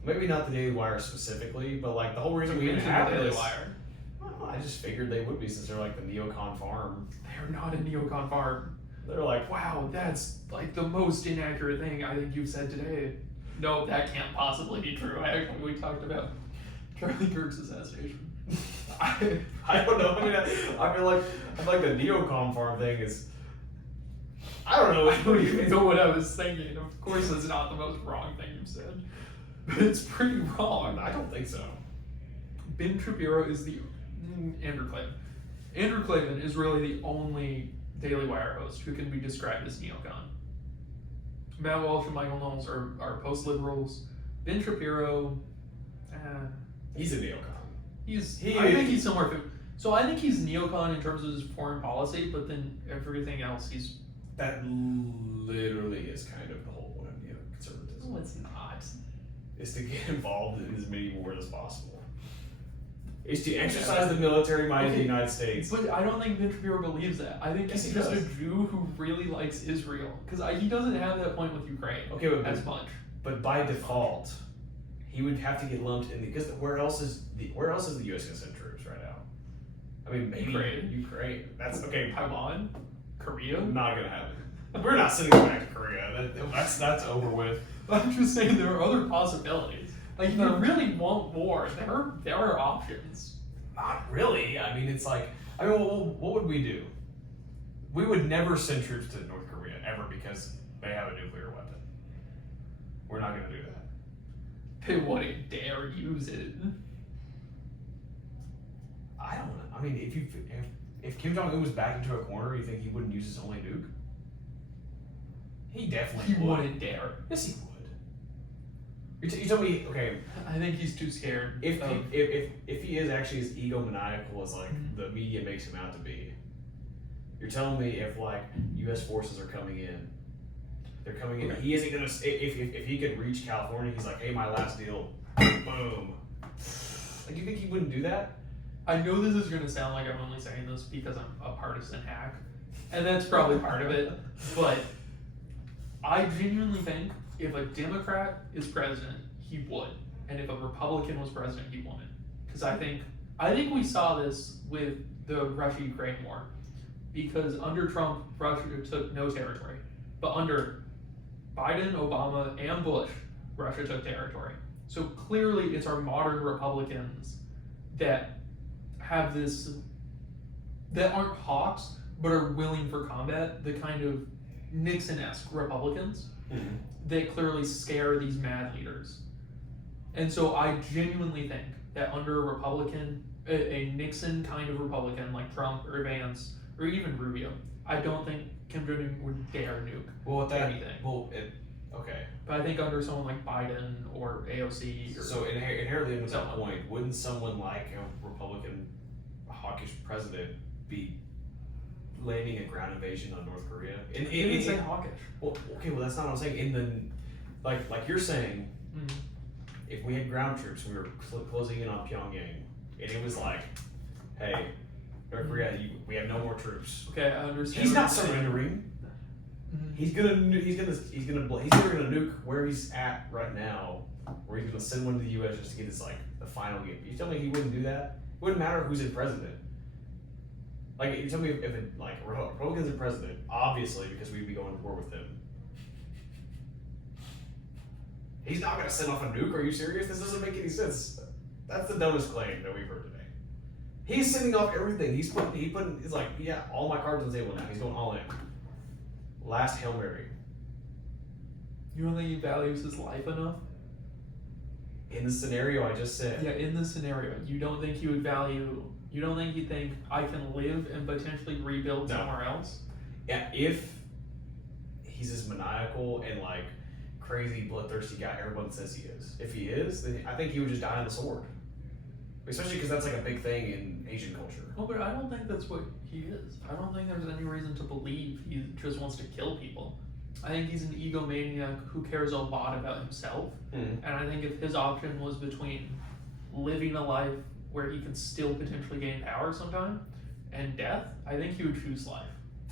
Maybe not the Daily Wire specifically, but like the whole reason we even mentioned have the Daily this. Wire. Well, I just figured they would be since they're like the neocon farm. They're not a neocon farm. They're like, Wow, that's like the most inaccurate thing I think you've said today. No, that can't possibly be true. Actually, we talked about Charlie Kirk's assassination. I don't know. I mean, I feel like the neocon farm thing is. I don't know. I don't even know what I was thinking. Of course, it's not the most wrong thing you've said, but it's pretty wrong. I don't think so. Ben Shapiro is the Andrew Klavan. Andrew Klavan is really the only Daily Wire host who can be described as neocon. Matt Walsh and Michael Knowles are post-liberals. Ben Shapiro, He's a neocon. I think he's somewhere. So I think he's neocon in terms of his foreign policy, but then everything else he's. That literally is kind of the whole point of neoconservatism. No, it's not. Is to get involved in as many wars as possible. Is to exercise the military might of the United States. But I don't think Ben Shapiro believes that. I think Yes, he's he just a does. Jew who really likes Israel. Because he doesn't have that point with Ukraine as much. But by default, he would have to get lumped in because where else is the U.S. gonna send troops right now? I mean, maybe Ukraine. That's okay. Taiwan, Korea. Not gonna happen. We're not sending them back to Korea. That's over with. I'm just saying there are other possibilities. Like if you really want war, there are options. Not really. I mean, it's like, what would we do? We would never send troops to North Korea ever because they have a nuclear weapon. We're not gonna do that. They wouldn't dare use it. I don't know. I mean, if Kim Jong Un was backed into a corner, you think he wouldn't use his only nuke? He definitely would. Wouldn't dare. Yes, he would. You tell me, okay. I think he's too scared. If he is actually as egomaniacal as like the media makes him out to be, you're telling me if like U.S. forces are coming in, they're coming in. He isn't gonna. If he could reach California, he's like, hey, my last deal, boom. Like, you think he wouldn't do that? I know this is gonna sound like I'm only saying this because I'm a partisan hack, and that's probably part of it. But I genuinely think if a Democrat is president, he would, and if a Republican was president, he wouldn't. Because I think we saw this with the Russia-Ukraine war, because under Trump, Russia took no territory, but under Biden, Obama, and Bush, Russia took territory. So clearly, it's our modern Republicans that have this, that aren't hawks, but are willing for combat, the kind of Nixon-esque Republicans that clearly scare these mad leaders. And so I genuinely think that under a Republican, a Nixon kind of Republican like Trump or Vance or even Rubio, I don't think Kim Jong-un would dare nuke anything. Okay. But I think under someone like Biden or AOC or So inherently, with that point, wouldn't someone like a Republican hawkish president be landing a ground invasion on North Korea? He didn't say hawkish. Well, okay, well that's not what I'm saying. In the like you're saying, if we had ground troops, we were closing in on Pyongyang, and it was like, hey, North Korea, we have no more troops. Okay, I understand. He's not surrendering. He's either gonna nuke where he's at right now, or he's gonna send one to the U.S. just to get his like the final game. You tell me he wouldn't do that? It wouldn't matter who's in president. Like, you tell me if it, like, Republicans are president, obviously, because we'd be going to war with him. He's not going to send off a nuke. Are you serious? This doesn't make any sense. That's the dumbest claim that we've heard today. He's sending off everything. He's like, yeah, all my cards on the table now. He's going all in. Last Hail Mary. You don't think he values his life enough? In the scenario I just said. Yeah, in the scenario, you don't think he would value. You don't think he'd think I can live and potentially rebuild somewhere else? Yeah, if he's as maniacal and like crazy bloodthirsty guy everyone says he is. If he is, then I think he would just die on the sword. Especially because that's like a big thing in Asian culture. Well, but I don't think that's what he is. I don't think there's any reason to believe he just wants to kill people. I think he's an egomaniac who cares a lot about himself. And I think if his option was between living a life where he could still potentially gain power sometime and death, I think he would choose life.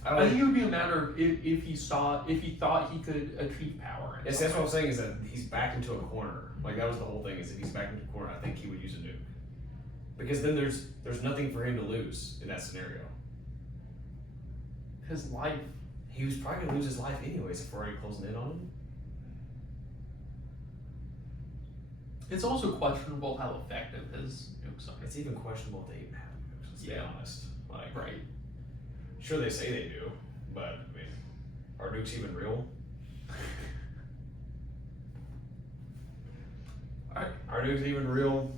I think it would be a matter of if he thought he could achieve power. Yes, that's what I'm saying is that he's backed into a corner. Like that was the whole thing. Is if he's backed into a corner, I think he would use a nuke. Because then there's nothing for him to lose in that scenario. His life. He was probably gonna lose his life anyways if we're already closing in on him. It's also questionable how effective his nukes are. It's even questionable if they even have nukes. Let's be honest. Like, right. Sure, they say they do, but I mean, are nukes even real? Are nukes even real?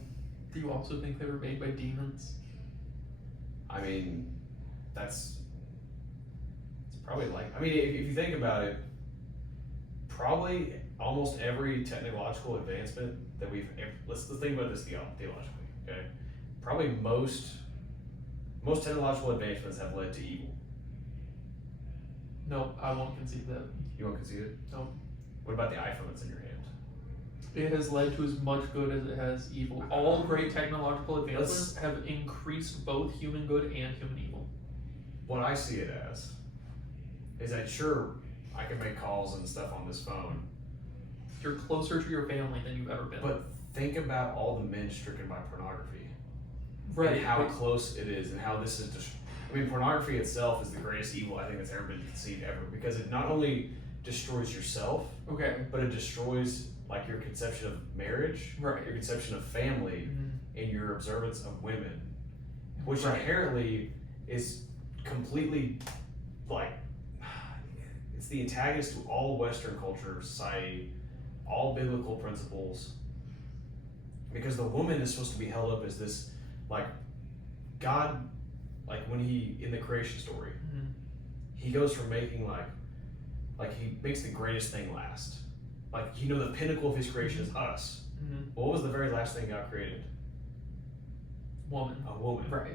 Do you also think they were made by demons? I mean, it's probably like, I mean, if you think about it, probably almost every technological advancement that let's think about this theologically, okay? Probably most technological advancements have led to evil. No, I won't concede that. You won't concede it? No. What about the iPhone that's in your hand? It has led to as much good as it has evil. All great technological advancements have increased both human good and human evil. What I see it as is that sure, I can make calls and stuff on this phone. You're closer to your family than you've ever been. But think about all the men stricken by pornography. Right. And how close it is and how this is I mean, pornography itself is the greatest evil I think that's ever been conceived ever, because it not only destroys yourself, but it destroys like your conception of marriage, your conception of family, and your observance of women, which inherently is completely like, it's the antagonist to all Western culture, society, all biblical principles, because the woman is supposed to be held up as this, like, God, like when he, in the creation story, he goes from making like he makes the greatest thing last. Like, the pinnacle of his creation is us. What was the very last thing God created? Woman. A woman. Right.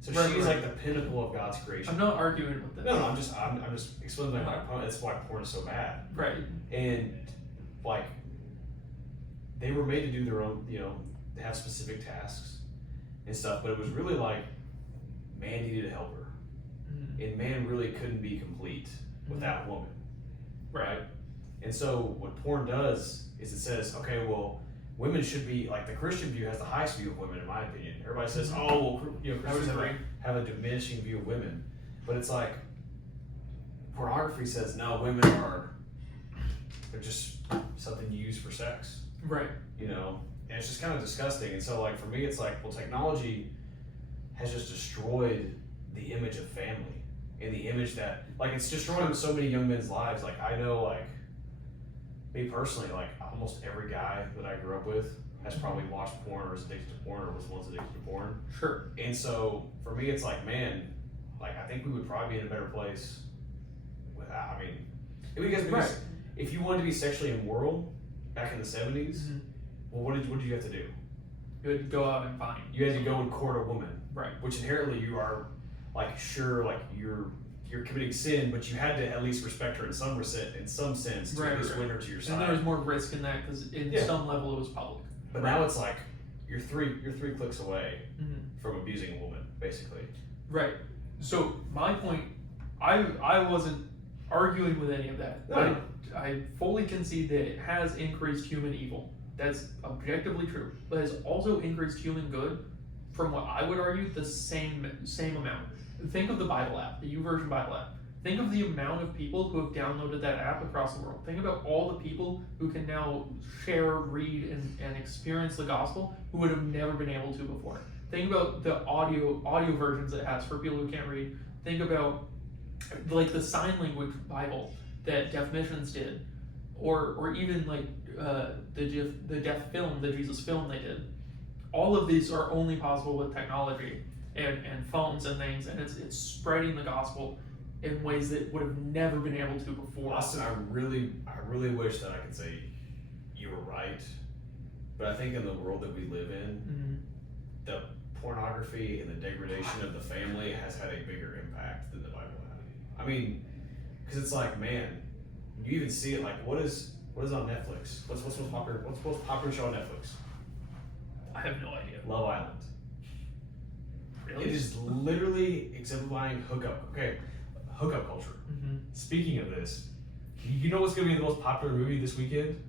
So she's like the pinnacle of God's creation. I'm not arguing with this. No, I'm just explaining my point. That's why porn is so bad. Right. And like, they were made to do their own, they have specific tasks and stuff, but it was really like, man needed a helper. And man really couldn't be complete without woman. Right? And so what porn does is it says, okay, well, women should be, like, the Christian view has the highest view of women, in my opinion. Everybody says, oh, well, Christians have a diminishing view of women. But it's like, pornography says, no, women they're just something you use for sex. Right. And it's just kind of disgusting. And so, like, for me, it's like, well, technology has just destroyed the image of family. And the image that, like, it's destroying so many young men's lives. Like, I know, like, me personally, like, almost every guy that I grew up with has probably watched porn or is addicted to porn or was once addicted to porn. Sure. And so, for me, it's like, man, like, I think we would probably be in a better place without, I mean, because if you wanted to be sexually immoral back in the 70s, well, what did you have to do? You had to go out and find. You had to go and court a woman. Right. Which inherently you are, like, sure, like, you're committing sin, but you had to at least respect her in some sense to at least win her to your side. And there was more risk in that because in some level it was public. But now it's like you're three clicks away from abusing a woman, basically. Right. So my point, I wasn't arguing with any of that. No. I fully concede that it has increased human evil. That's objectively true, but has also increased human good from what I would argue, the same amount. Think of the Bible app, the YouVersion Bible app. Think of the amount of people who have downloaded that app across the world. Think about all the people who can now share, read, and experience the gospel who would have never been able to before. Think about the audio versions it has for people who can't read. Think about like the sign language Bible that Deaf Missions did, or even like the deaf film, the Jesus film they did. All of these are only possible with technology and phones and things, and it's spreading the gospel in ways that would have never been able to before. Austin, I really wish that I could say you were right, but I think in the world that we live in, the pornography and the degradation of the family has had a bigger impact than the Bible had. I mean, because it's like, man, you even see it like what is on Netflix? What's most popular? What's the most popular show on Netflix? I have no idea. Love Island. Really? It is literally exemplifying hookup culture. Speaking of this, you know what's going to be the most popular movie this weekend?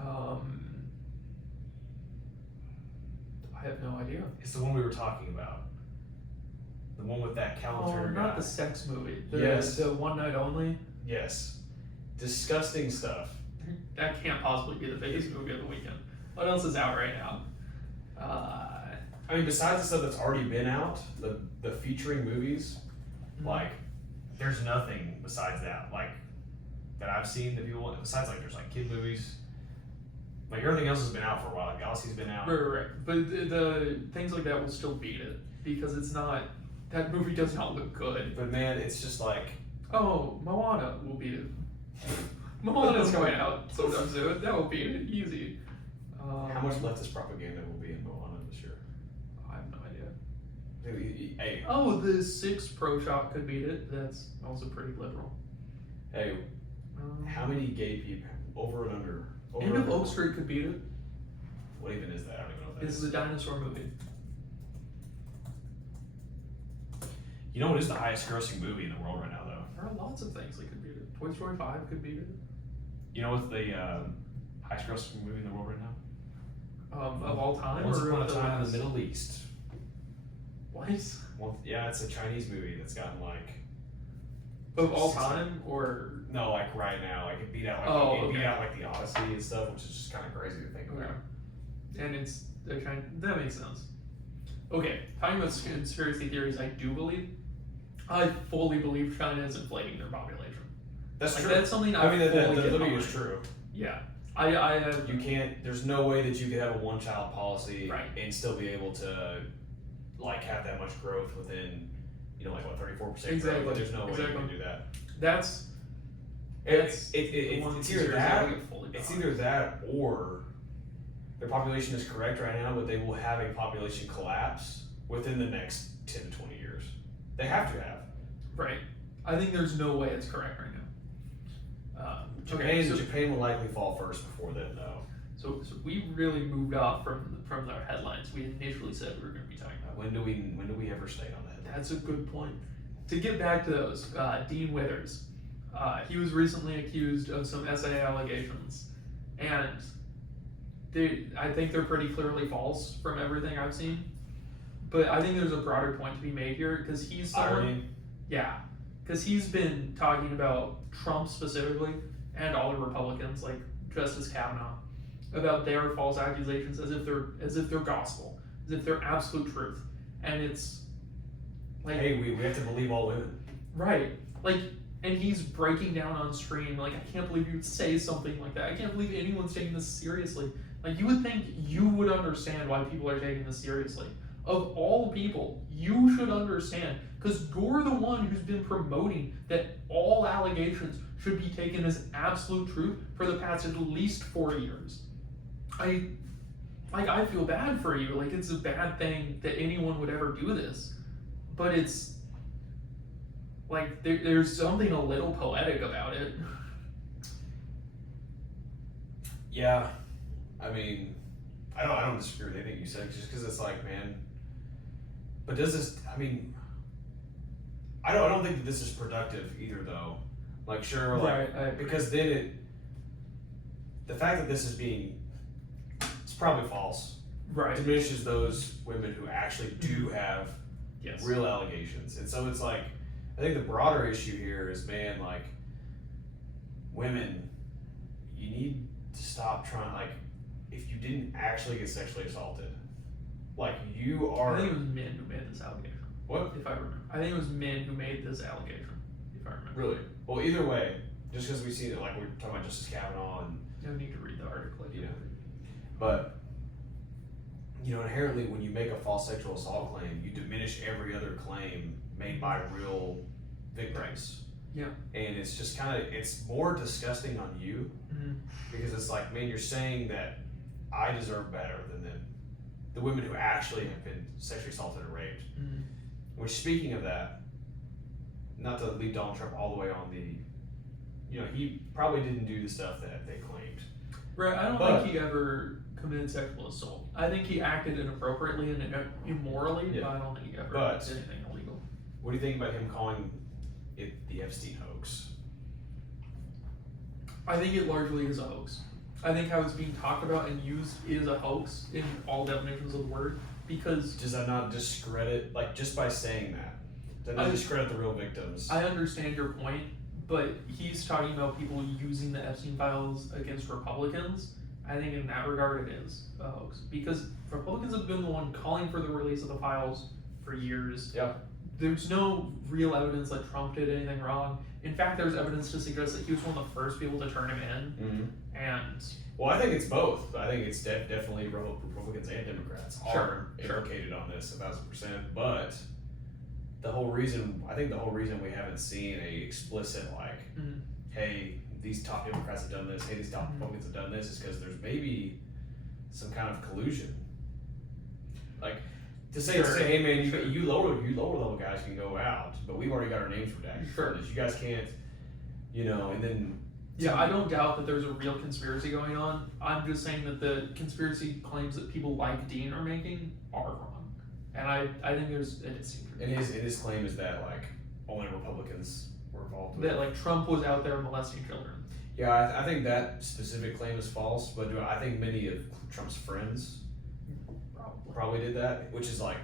I have no idea. It's the one we were talking about. The one with that calendar guy. Not the sex movie. Yes. The One Night Only. Yes. Disgusting stuff. That can't possibly be the biggest movie of the weekend. What else is out right now? I mean, besides the stuff that's already been out, the featuring movies, like, there's nothing besides that, like, that I've seen that people want. Besides, like, there's, like, kid movies. Like, everything else has been out for a while. Like, Galaxy's been out. Right. But the things like that will still beat it, because it's not, that movie does not look good. But, man, it's just like... Oh, Moana will beat it. Moana's going out sometime soon. That will beat it. Easy. How much leftist propaganda will be in Moana this year? I have no idea. Hey. Oh, the 6 Pro Shop could beat it. That's also pretty liberal. Hey, how many gay people, over and under? End of Oak Street could beat it. What even is that? I don't even know what that This is a dinosaur movie. You know what is the highest grossing movie in the world right now, though? There are lots of things that could beat it. Toy Story 5 could beat it. You know what's the highest grossing movie in the world right now? Of all time? Once or Upon a of Time in last? the Middle East. What? Well, yeah, it's a Chinese movie that's gotten like... Of all time, or... No, like right now. Like it beat out like, beat out like the Odyssey and stuff, which is just kind of crazy to think about. And it's... That makes sense. Okay, talking about conspiracy theories, I do believe. I fully believe China is inflating their population. That's like, true. That's something I mean, that fully literally get is true. Yeah. I have... You can't... There's no way that you could have a one-child policy Right. and still be able to like have that much growth within, you know, like what, 34% Exactly. growth? There's no way you can do that. It's either that, it's either that or their population is correct right now, but they will have a population collapse within the next 10 to 20 years. They have to have. Right. I think there's no way it's correct right now. Japan will likely fall first before then, though. So we really moved off from our headlines we initially said we were going to be talking about. When do we ever stay on that? That's a good point. To get back to those, Dean Withers, he was recently accused of some SA allegations, and I think they're pretty clearly false from everything I've seen. But I think there's a broader point to be made here, because he's someone, because he's been talking about Trump specifically and all the Republicans, like Justice Kavanaugh, about their false accusations as if they're gospel, as if they're absolute truth, and it's like, hey, we have to believe all women, right? Like, and he's breaking down on screen, like, I can't believe you would say something like that. I can't believe anyone's taking this seriously. Like, you would think you would understand why people are taking this seriously. Of all people, you should understand, because you're the one who's been promoting that all allegations should be taken as absolute truth for the past at least 4 years. I feel bad for you. Like, it's a bad thing that anyone would ever do this, but it's like there's something a little poetic about it. Yeah, I mean, I don't disagree with anything you said, just because it's like, man. But does this? I mean, I don't think that this is productive either, though. Like, sure, like, right, because then the fact that this is being probably false. Right. Diminishes those women who actually do have Yes. real allegations. And so it's like, I think the broader issue here is, man, like, women, you need to stop trying, like, if you didn't actually get sexually assaulted, like, you are. I think it was men who made this allegation. What? If I remember. I think it was men who made this allegation, if I remember. Really? Well, either way, just because we see that, like, we're talking about Justice Kavanaugh and, I need to read the article. you know, but, you know, inherently when you make a false sexual assault claim, you diminish every other claim made by real victims. Yeah. And it's just kind of, it's more disgusting on you because it's like, man, you're saying that I deserve better than the women who actually have been sexually assaulted or raped. Which, speaking of that, not to leave Donald Trump all the way on the, you know, he probably didn't do the stuff that they claimed. Right, I don't think he ever committed sexual assault. I think he acted inappropriately and immorally, but I don't think he ever did anything illegal. What do you think about him calling it the Epstein hoax? I think it largely is a hoax. I think how it's being talked about and used is a hoax in all definitions of the word, because... Does that not discredit, like, just by saying that, does that not discredit the real victims? I understand your point, but he's talking about people using the Epstein files against Republicans. I think in that regard it is a hoax, because Republicans have been the one calling for the release of the files for years. Yeah. There's no real evidence that Trump did anything wrong. In fact, there's evidence to suggest that he was one of the first people to turn him in. And well, I think it's both. I think it's definitely Republicans and Democrats are implicated on this 1,000%. But the whole reason, I think the whole reason we haven't seen a explicit like, hey, these top Democrats have done this, hey, these top Republicans have done this, is because there's maybe some kind of collusion. Like, to say, hey man, you lower level guys can go out, but we've already got our names redacted. Sure. You guys can't, you know, and then. Yeah, I don't doubt that there's a real conspiracy going on. I'm just saying that the conspiracy claims that people like Dean are making are wrong. And I think there's a distinction. And his claim is that, like, only Republicans were involved with that, like, Trump was out there molesting children. Yeah, I think that specific claim is false, but I think many of Trump's friends probably did that, which is like...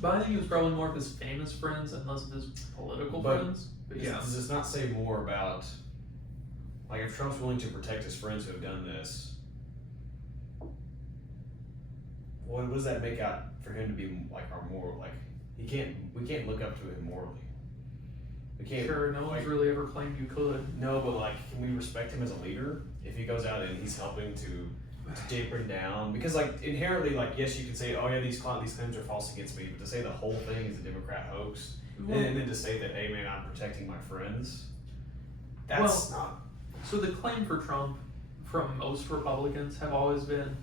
But I think it was probably more of his famous friends and less of his political friends. But yeah. Does this not say more about... Like, if Trump's willing to protect his friends who have done this, what does that make out for him to be, like, our moral... Like, we can't look up to him morally. We can't... Sure, no one's really ever claimed you could. No, but, like, can we respect him as a leader? If he goes out and he's helping to taper down, because like inherently, like, yes, you can say, oh yeah, these claims are false against me, but to say the whole thing is a Democrat hoax, and then to say that, hey man, I'm protecting my friends, that's not. So the claim for Trump from most Republicans have always been,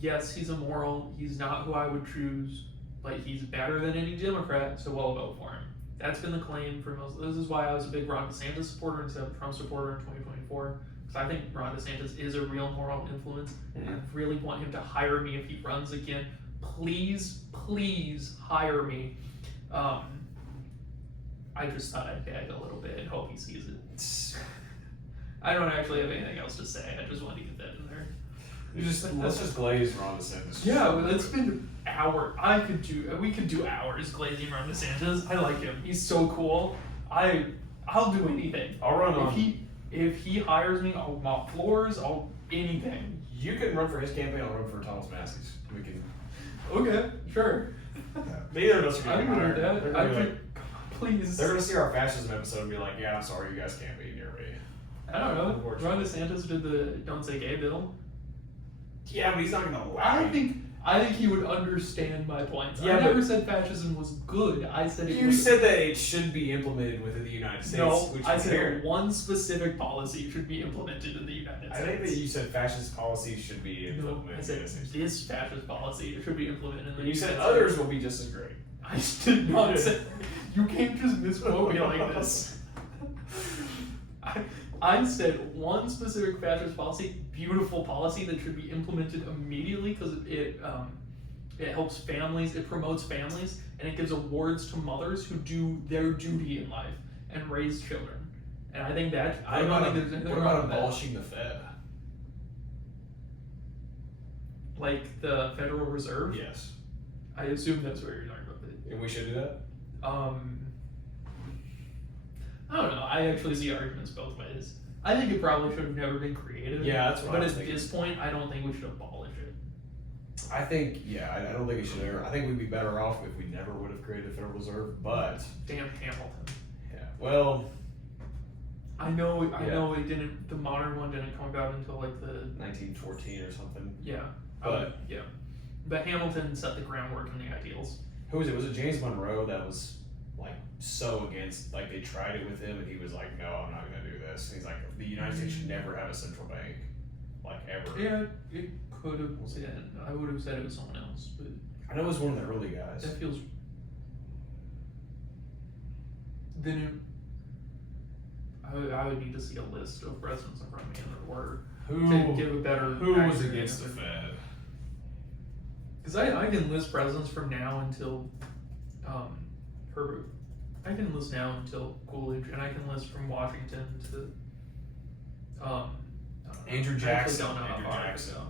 yes, he's immoral, he's not who I would choose, but he's better than any Democrat, so I'll vote for him. That's been the claim for most. This is why I was a big Ron DeSantis supporter instead of a Trump supporter in 2024. I think Ron DeSantis is a real moral influence, and I really want him to hire me if he runs again. Please, please hire me. I just thought I'd beg a little bit and hope he sees it. I don't actually have anything else to say. I just wanted to get that in there. Let's just glaze Ron DeSantis. Yeah, well, it's been hours. We could do hours glazing Ron DeSantis. I like him. He's so cool. I'll do anything. I'll run on. If he hires me, I'll mop floors, I'll anything. You can run for his campaign, I'll run for Thomas Massey's. We can. Okay, sure. Neither of us are going to hire. That. Please. They're going to see our fascism episode and be like, yeah, I'm sorry, you guys can't be near me. I don't know. Ron DeSantis did the Don't Say Gay bill. Yeah, but he's not going to allow I think he would understand my points. Yeah, I never said fascism was good. I said you said that it should be implemented within the United States. No, I said one specific policy should be implemented in the United States. I think that you said fascist policies should be implemented. No, I said this fascist policy should be implemented in the United States. You said others will be just as great. I did not say. You can't just misquote me like this. I said one specific fascist policy, beautiful policy that should be implemented immediately because it helps families, it promotes families, and it gives awards to mothers who do their duty in life and raise children. And I think that I don't think there's anything wrong with that. Abolishing the Fed? Like the Federal Reserve? Yes. I assume that's what you're talking about. And we should do that? I don't know. I actually see arguments both ways. I think it probably should have never been created. Yeah, that's what But I was at thinking. this point, I don't think we should abolish it. I think, I don't think it should ever. I think we'd be better off if we never would have created the Federal Reserve, but. Damn Hamilton. Yeah. Well. I know it didn't, the modern one didn't come about until like the 1914 or something. Yeah. But yeah. But Hamilton set the groundwork and the ideals. who was it? Was it James Monroe that was like so against, like they tried it with him and he was like, no, I'm not gonna do this. And he's like, the United States should never have a central bank. Like ever. Yeah, it could have been. I would have said it was someone else, but I know it was one of the early guys. that feels. Then I would need to see a list of presidents in front of me in order to give a better. Who was accurate against the answer. Fed? Because I can list presidents from now until Herbert. I can list now until Coolidge, and I can list from Washington to I don't know. Andrew I Jackson. actually don't know how Andrew far I could Jackson. go.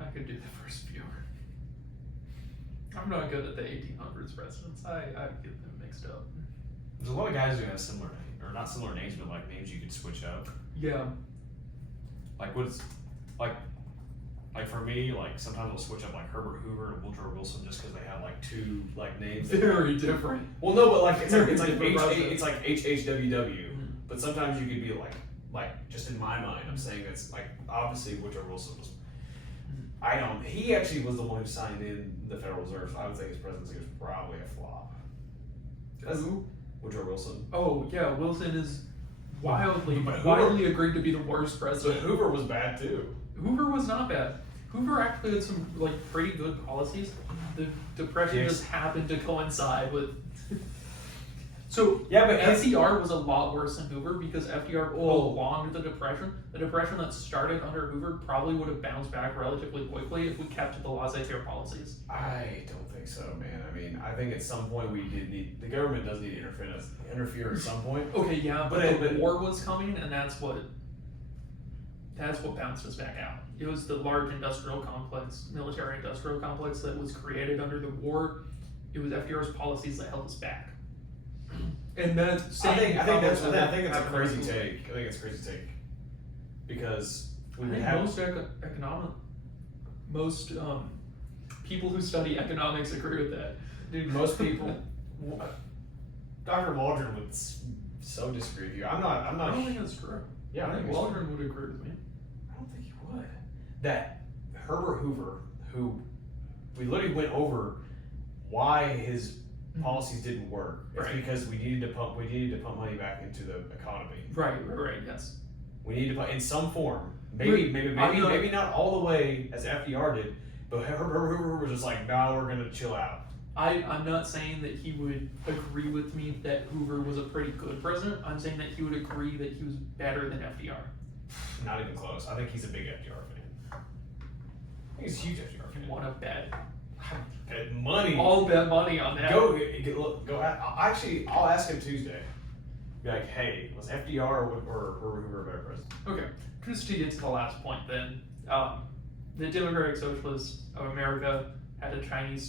I could do the first few. I'm not good at the 1800s presidents. I get them mixed up. There's a lot of guys who have similar, or not similar names, but like names you could switch up. Yeah. Like what's, like for me, like sometimes I'll switch up like Herbert Hoover and Woodrow Wilson just because they have like two like names. Very different. Well, no, but like it's like Different presidents. it's like HHWW. But sometimes you could be like just in my mind, I'm saying it's like obviously Woodrow Wilson was. He actually was the one who signed in the Federal Reserve, so I would say his presidency was probably a flop. Who? Woodrow Wilson. Oh yeah, Wilson is widely But Hoover- widely agreed to be the worst So president. Hoover was bad too. Hoover was not bad. Hoover actually had some like pretty good policies. The Depression Yes. just happened to coincide with. So Yeah, but FDR was a lot worse than Hoover because FDR prolonged the Depression. The Depression that started under Hoover probably would have bounced back relatively quickly if we kept to the laissez-faire policies. I don't think so, man. I mean, I think at some point we did need the government does need to interfere at some point. Okay, yeah, but But- the but- war was coming, and that's what bounced us back out. It was the large industrial complex, military-industrial complex that was created under the war. It was FDR's policies that held us back. And that's I think it's a happened crazy under- take. I think it's a crazy take because we I would think have most people who study economics agree with that. dude. Most people, Dr. Waldron would so disagree with you. I'm not. I don't think that's true. Yeah, I think it's Waldron would agree with me. I don't think he would. That Herbert Hoover, who we literally went over why his policies didn't work. It's Right. because we needed to pump money back into the economy. Right, yes. We needed to put in some form. Wait, Maybe not all the way as FDR did, but Herbert Hoover was just like, no, we're gonna chill out. I'm not saying that he would agree with me that Hoover was a pretty good president. I'm saying that he would agree that he was better than FDR. Not even close. I think he's a big FDR fan. I think he's a huge FDR If you fan. want to bet. Bet money. I'll bet money on that. Go. Actually, I'll ask him Tuesday. Be like, hey, was FDR or Hoover a better president? Okay, just to get to the last point then. The Democratic Socialists of America had a Chinese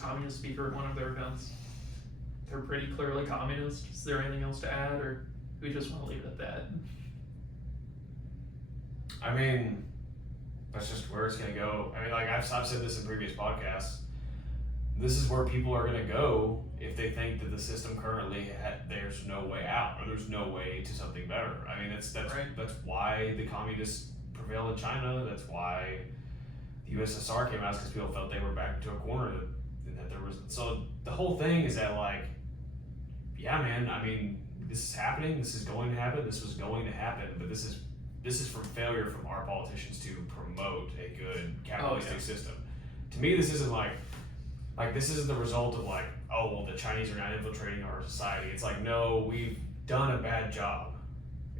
communist speaker at one of their events. They're pretty clearly communist. Is there anything else to add, or do we just want to leave it at that? I mean, that's just where it's gonna go. I mean, like I've said this in previous podcasts. This is where people are gonna go if they think that the system currently there's no way out or there's no way to something better. I mean, that's Right. That's why the communists prevailed in China. That's why the USSR came out, because people felt they were backed into a corner, and that there was. So the whole thing is that, like, yeah, man. I mean, this is happening. This is going to happen. This was going to happen. But this is from failure from our politicians to promote a good capitalistic system. To me, this isn't like this isn't the result of like, oh well, the Chinese are not infiltrating our society. It's like, no, we've done a bad job,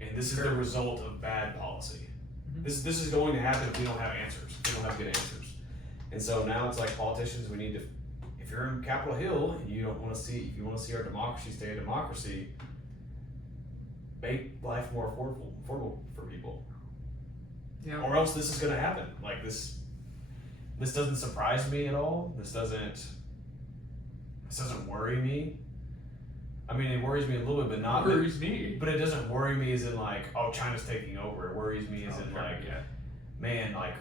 and this is the result of bad policy. Mm-hmm. This is going to happen if we don't have answers. If we don't have good answers. And so now it's like politicians, we need to. If you're in Capitol Hill and you want to see our democracy stay a democracy, make life more affordable for people. Yeah. Or else this is going to happen. Like this doesn't surprise me at all. This doesn't worry me. I mean, it worries me a little bit, but not. It worries me. But it doesn't worry me as in like, oh, China's taking over. It worries me as in sure, like, yeah. man, like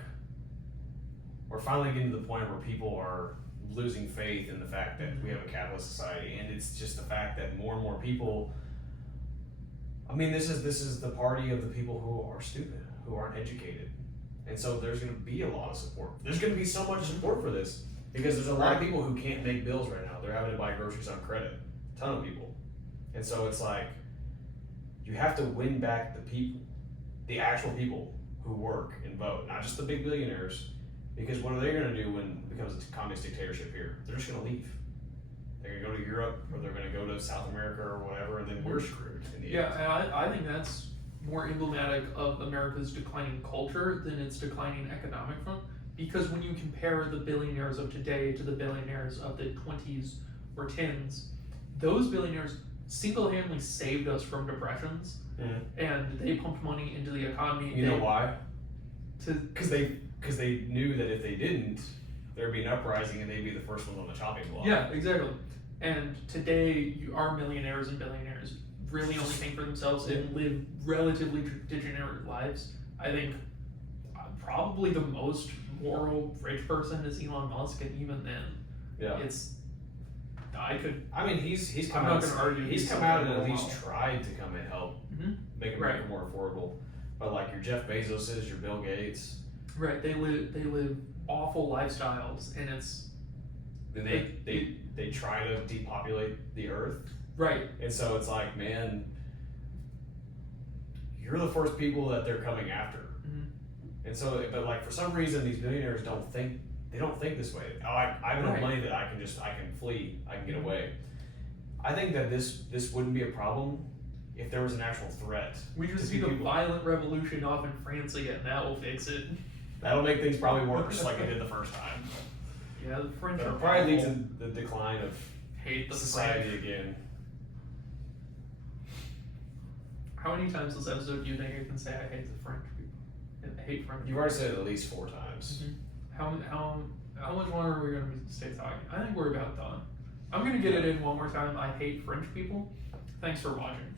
we're finally getting to the point where people are losing faith in the fact that we have a capitalist society, and it's just the fact that more and more people. I mean, this is the party of the people who are stupid, who aren't educated, and so there's going to be a lot of support. There's going to be so much support for this because there's a lot of people who can't make bills right now. They're having to buy groceries on credit. A ton of people, and so it's like you have to win back the people, the actual people who work and vote, not just the big billionaires. Because what are they going to do when it becomes a communist dictatorship here? They're just going to leave. They're going to go to Europe, or they're going to go to South America or whatever, and then we're screwed in the end. Yeah, and I think that's more emblematic of America's declining culture than its declining economic front. Because when you compare the billionaires of today to the billionaires of the 20s or 10s, those billionaires single-handedly saved us from depressions, and they pumped money into the economy. You know why? Because they knew that if they didn't, there'd be an uprising and they'd be the first ones on the chopping block. Yeah, exactly. And today, our millionaires and billionaires really only think for themselves and live relatively degenerate lives. I think probably the most moral rich person is Elon Musk, and even then, it's. I mean, he's come out. He's come out and at least tried to come and help make America more affordable. But like your Jeff Bezoses, your Bill Gates. Right, they live awful lifestyles, and it's. Then they try to depopulate the earth. Right. And so it's like, man, you're the first people that they're coming after. And so, but like for some reason, these billionaires don't think this way. Oh, I have enough money that I can flee, I can get away. I think that this wouldn't be a problem if there was an actual threat. We just need a violent revolution off in France again. That will fix it. That'll make things probably worse, like it did the first time. Yeah, the French That'll probably lead to the decline of society French again. How many times this episode do you think I can say I hate the French people? I hate French. You've already said it at least 4 times. How much longer are we going to stay talking? I think we're about done. I'm going to get it in one more time. I hate French people. Thanks for watching.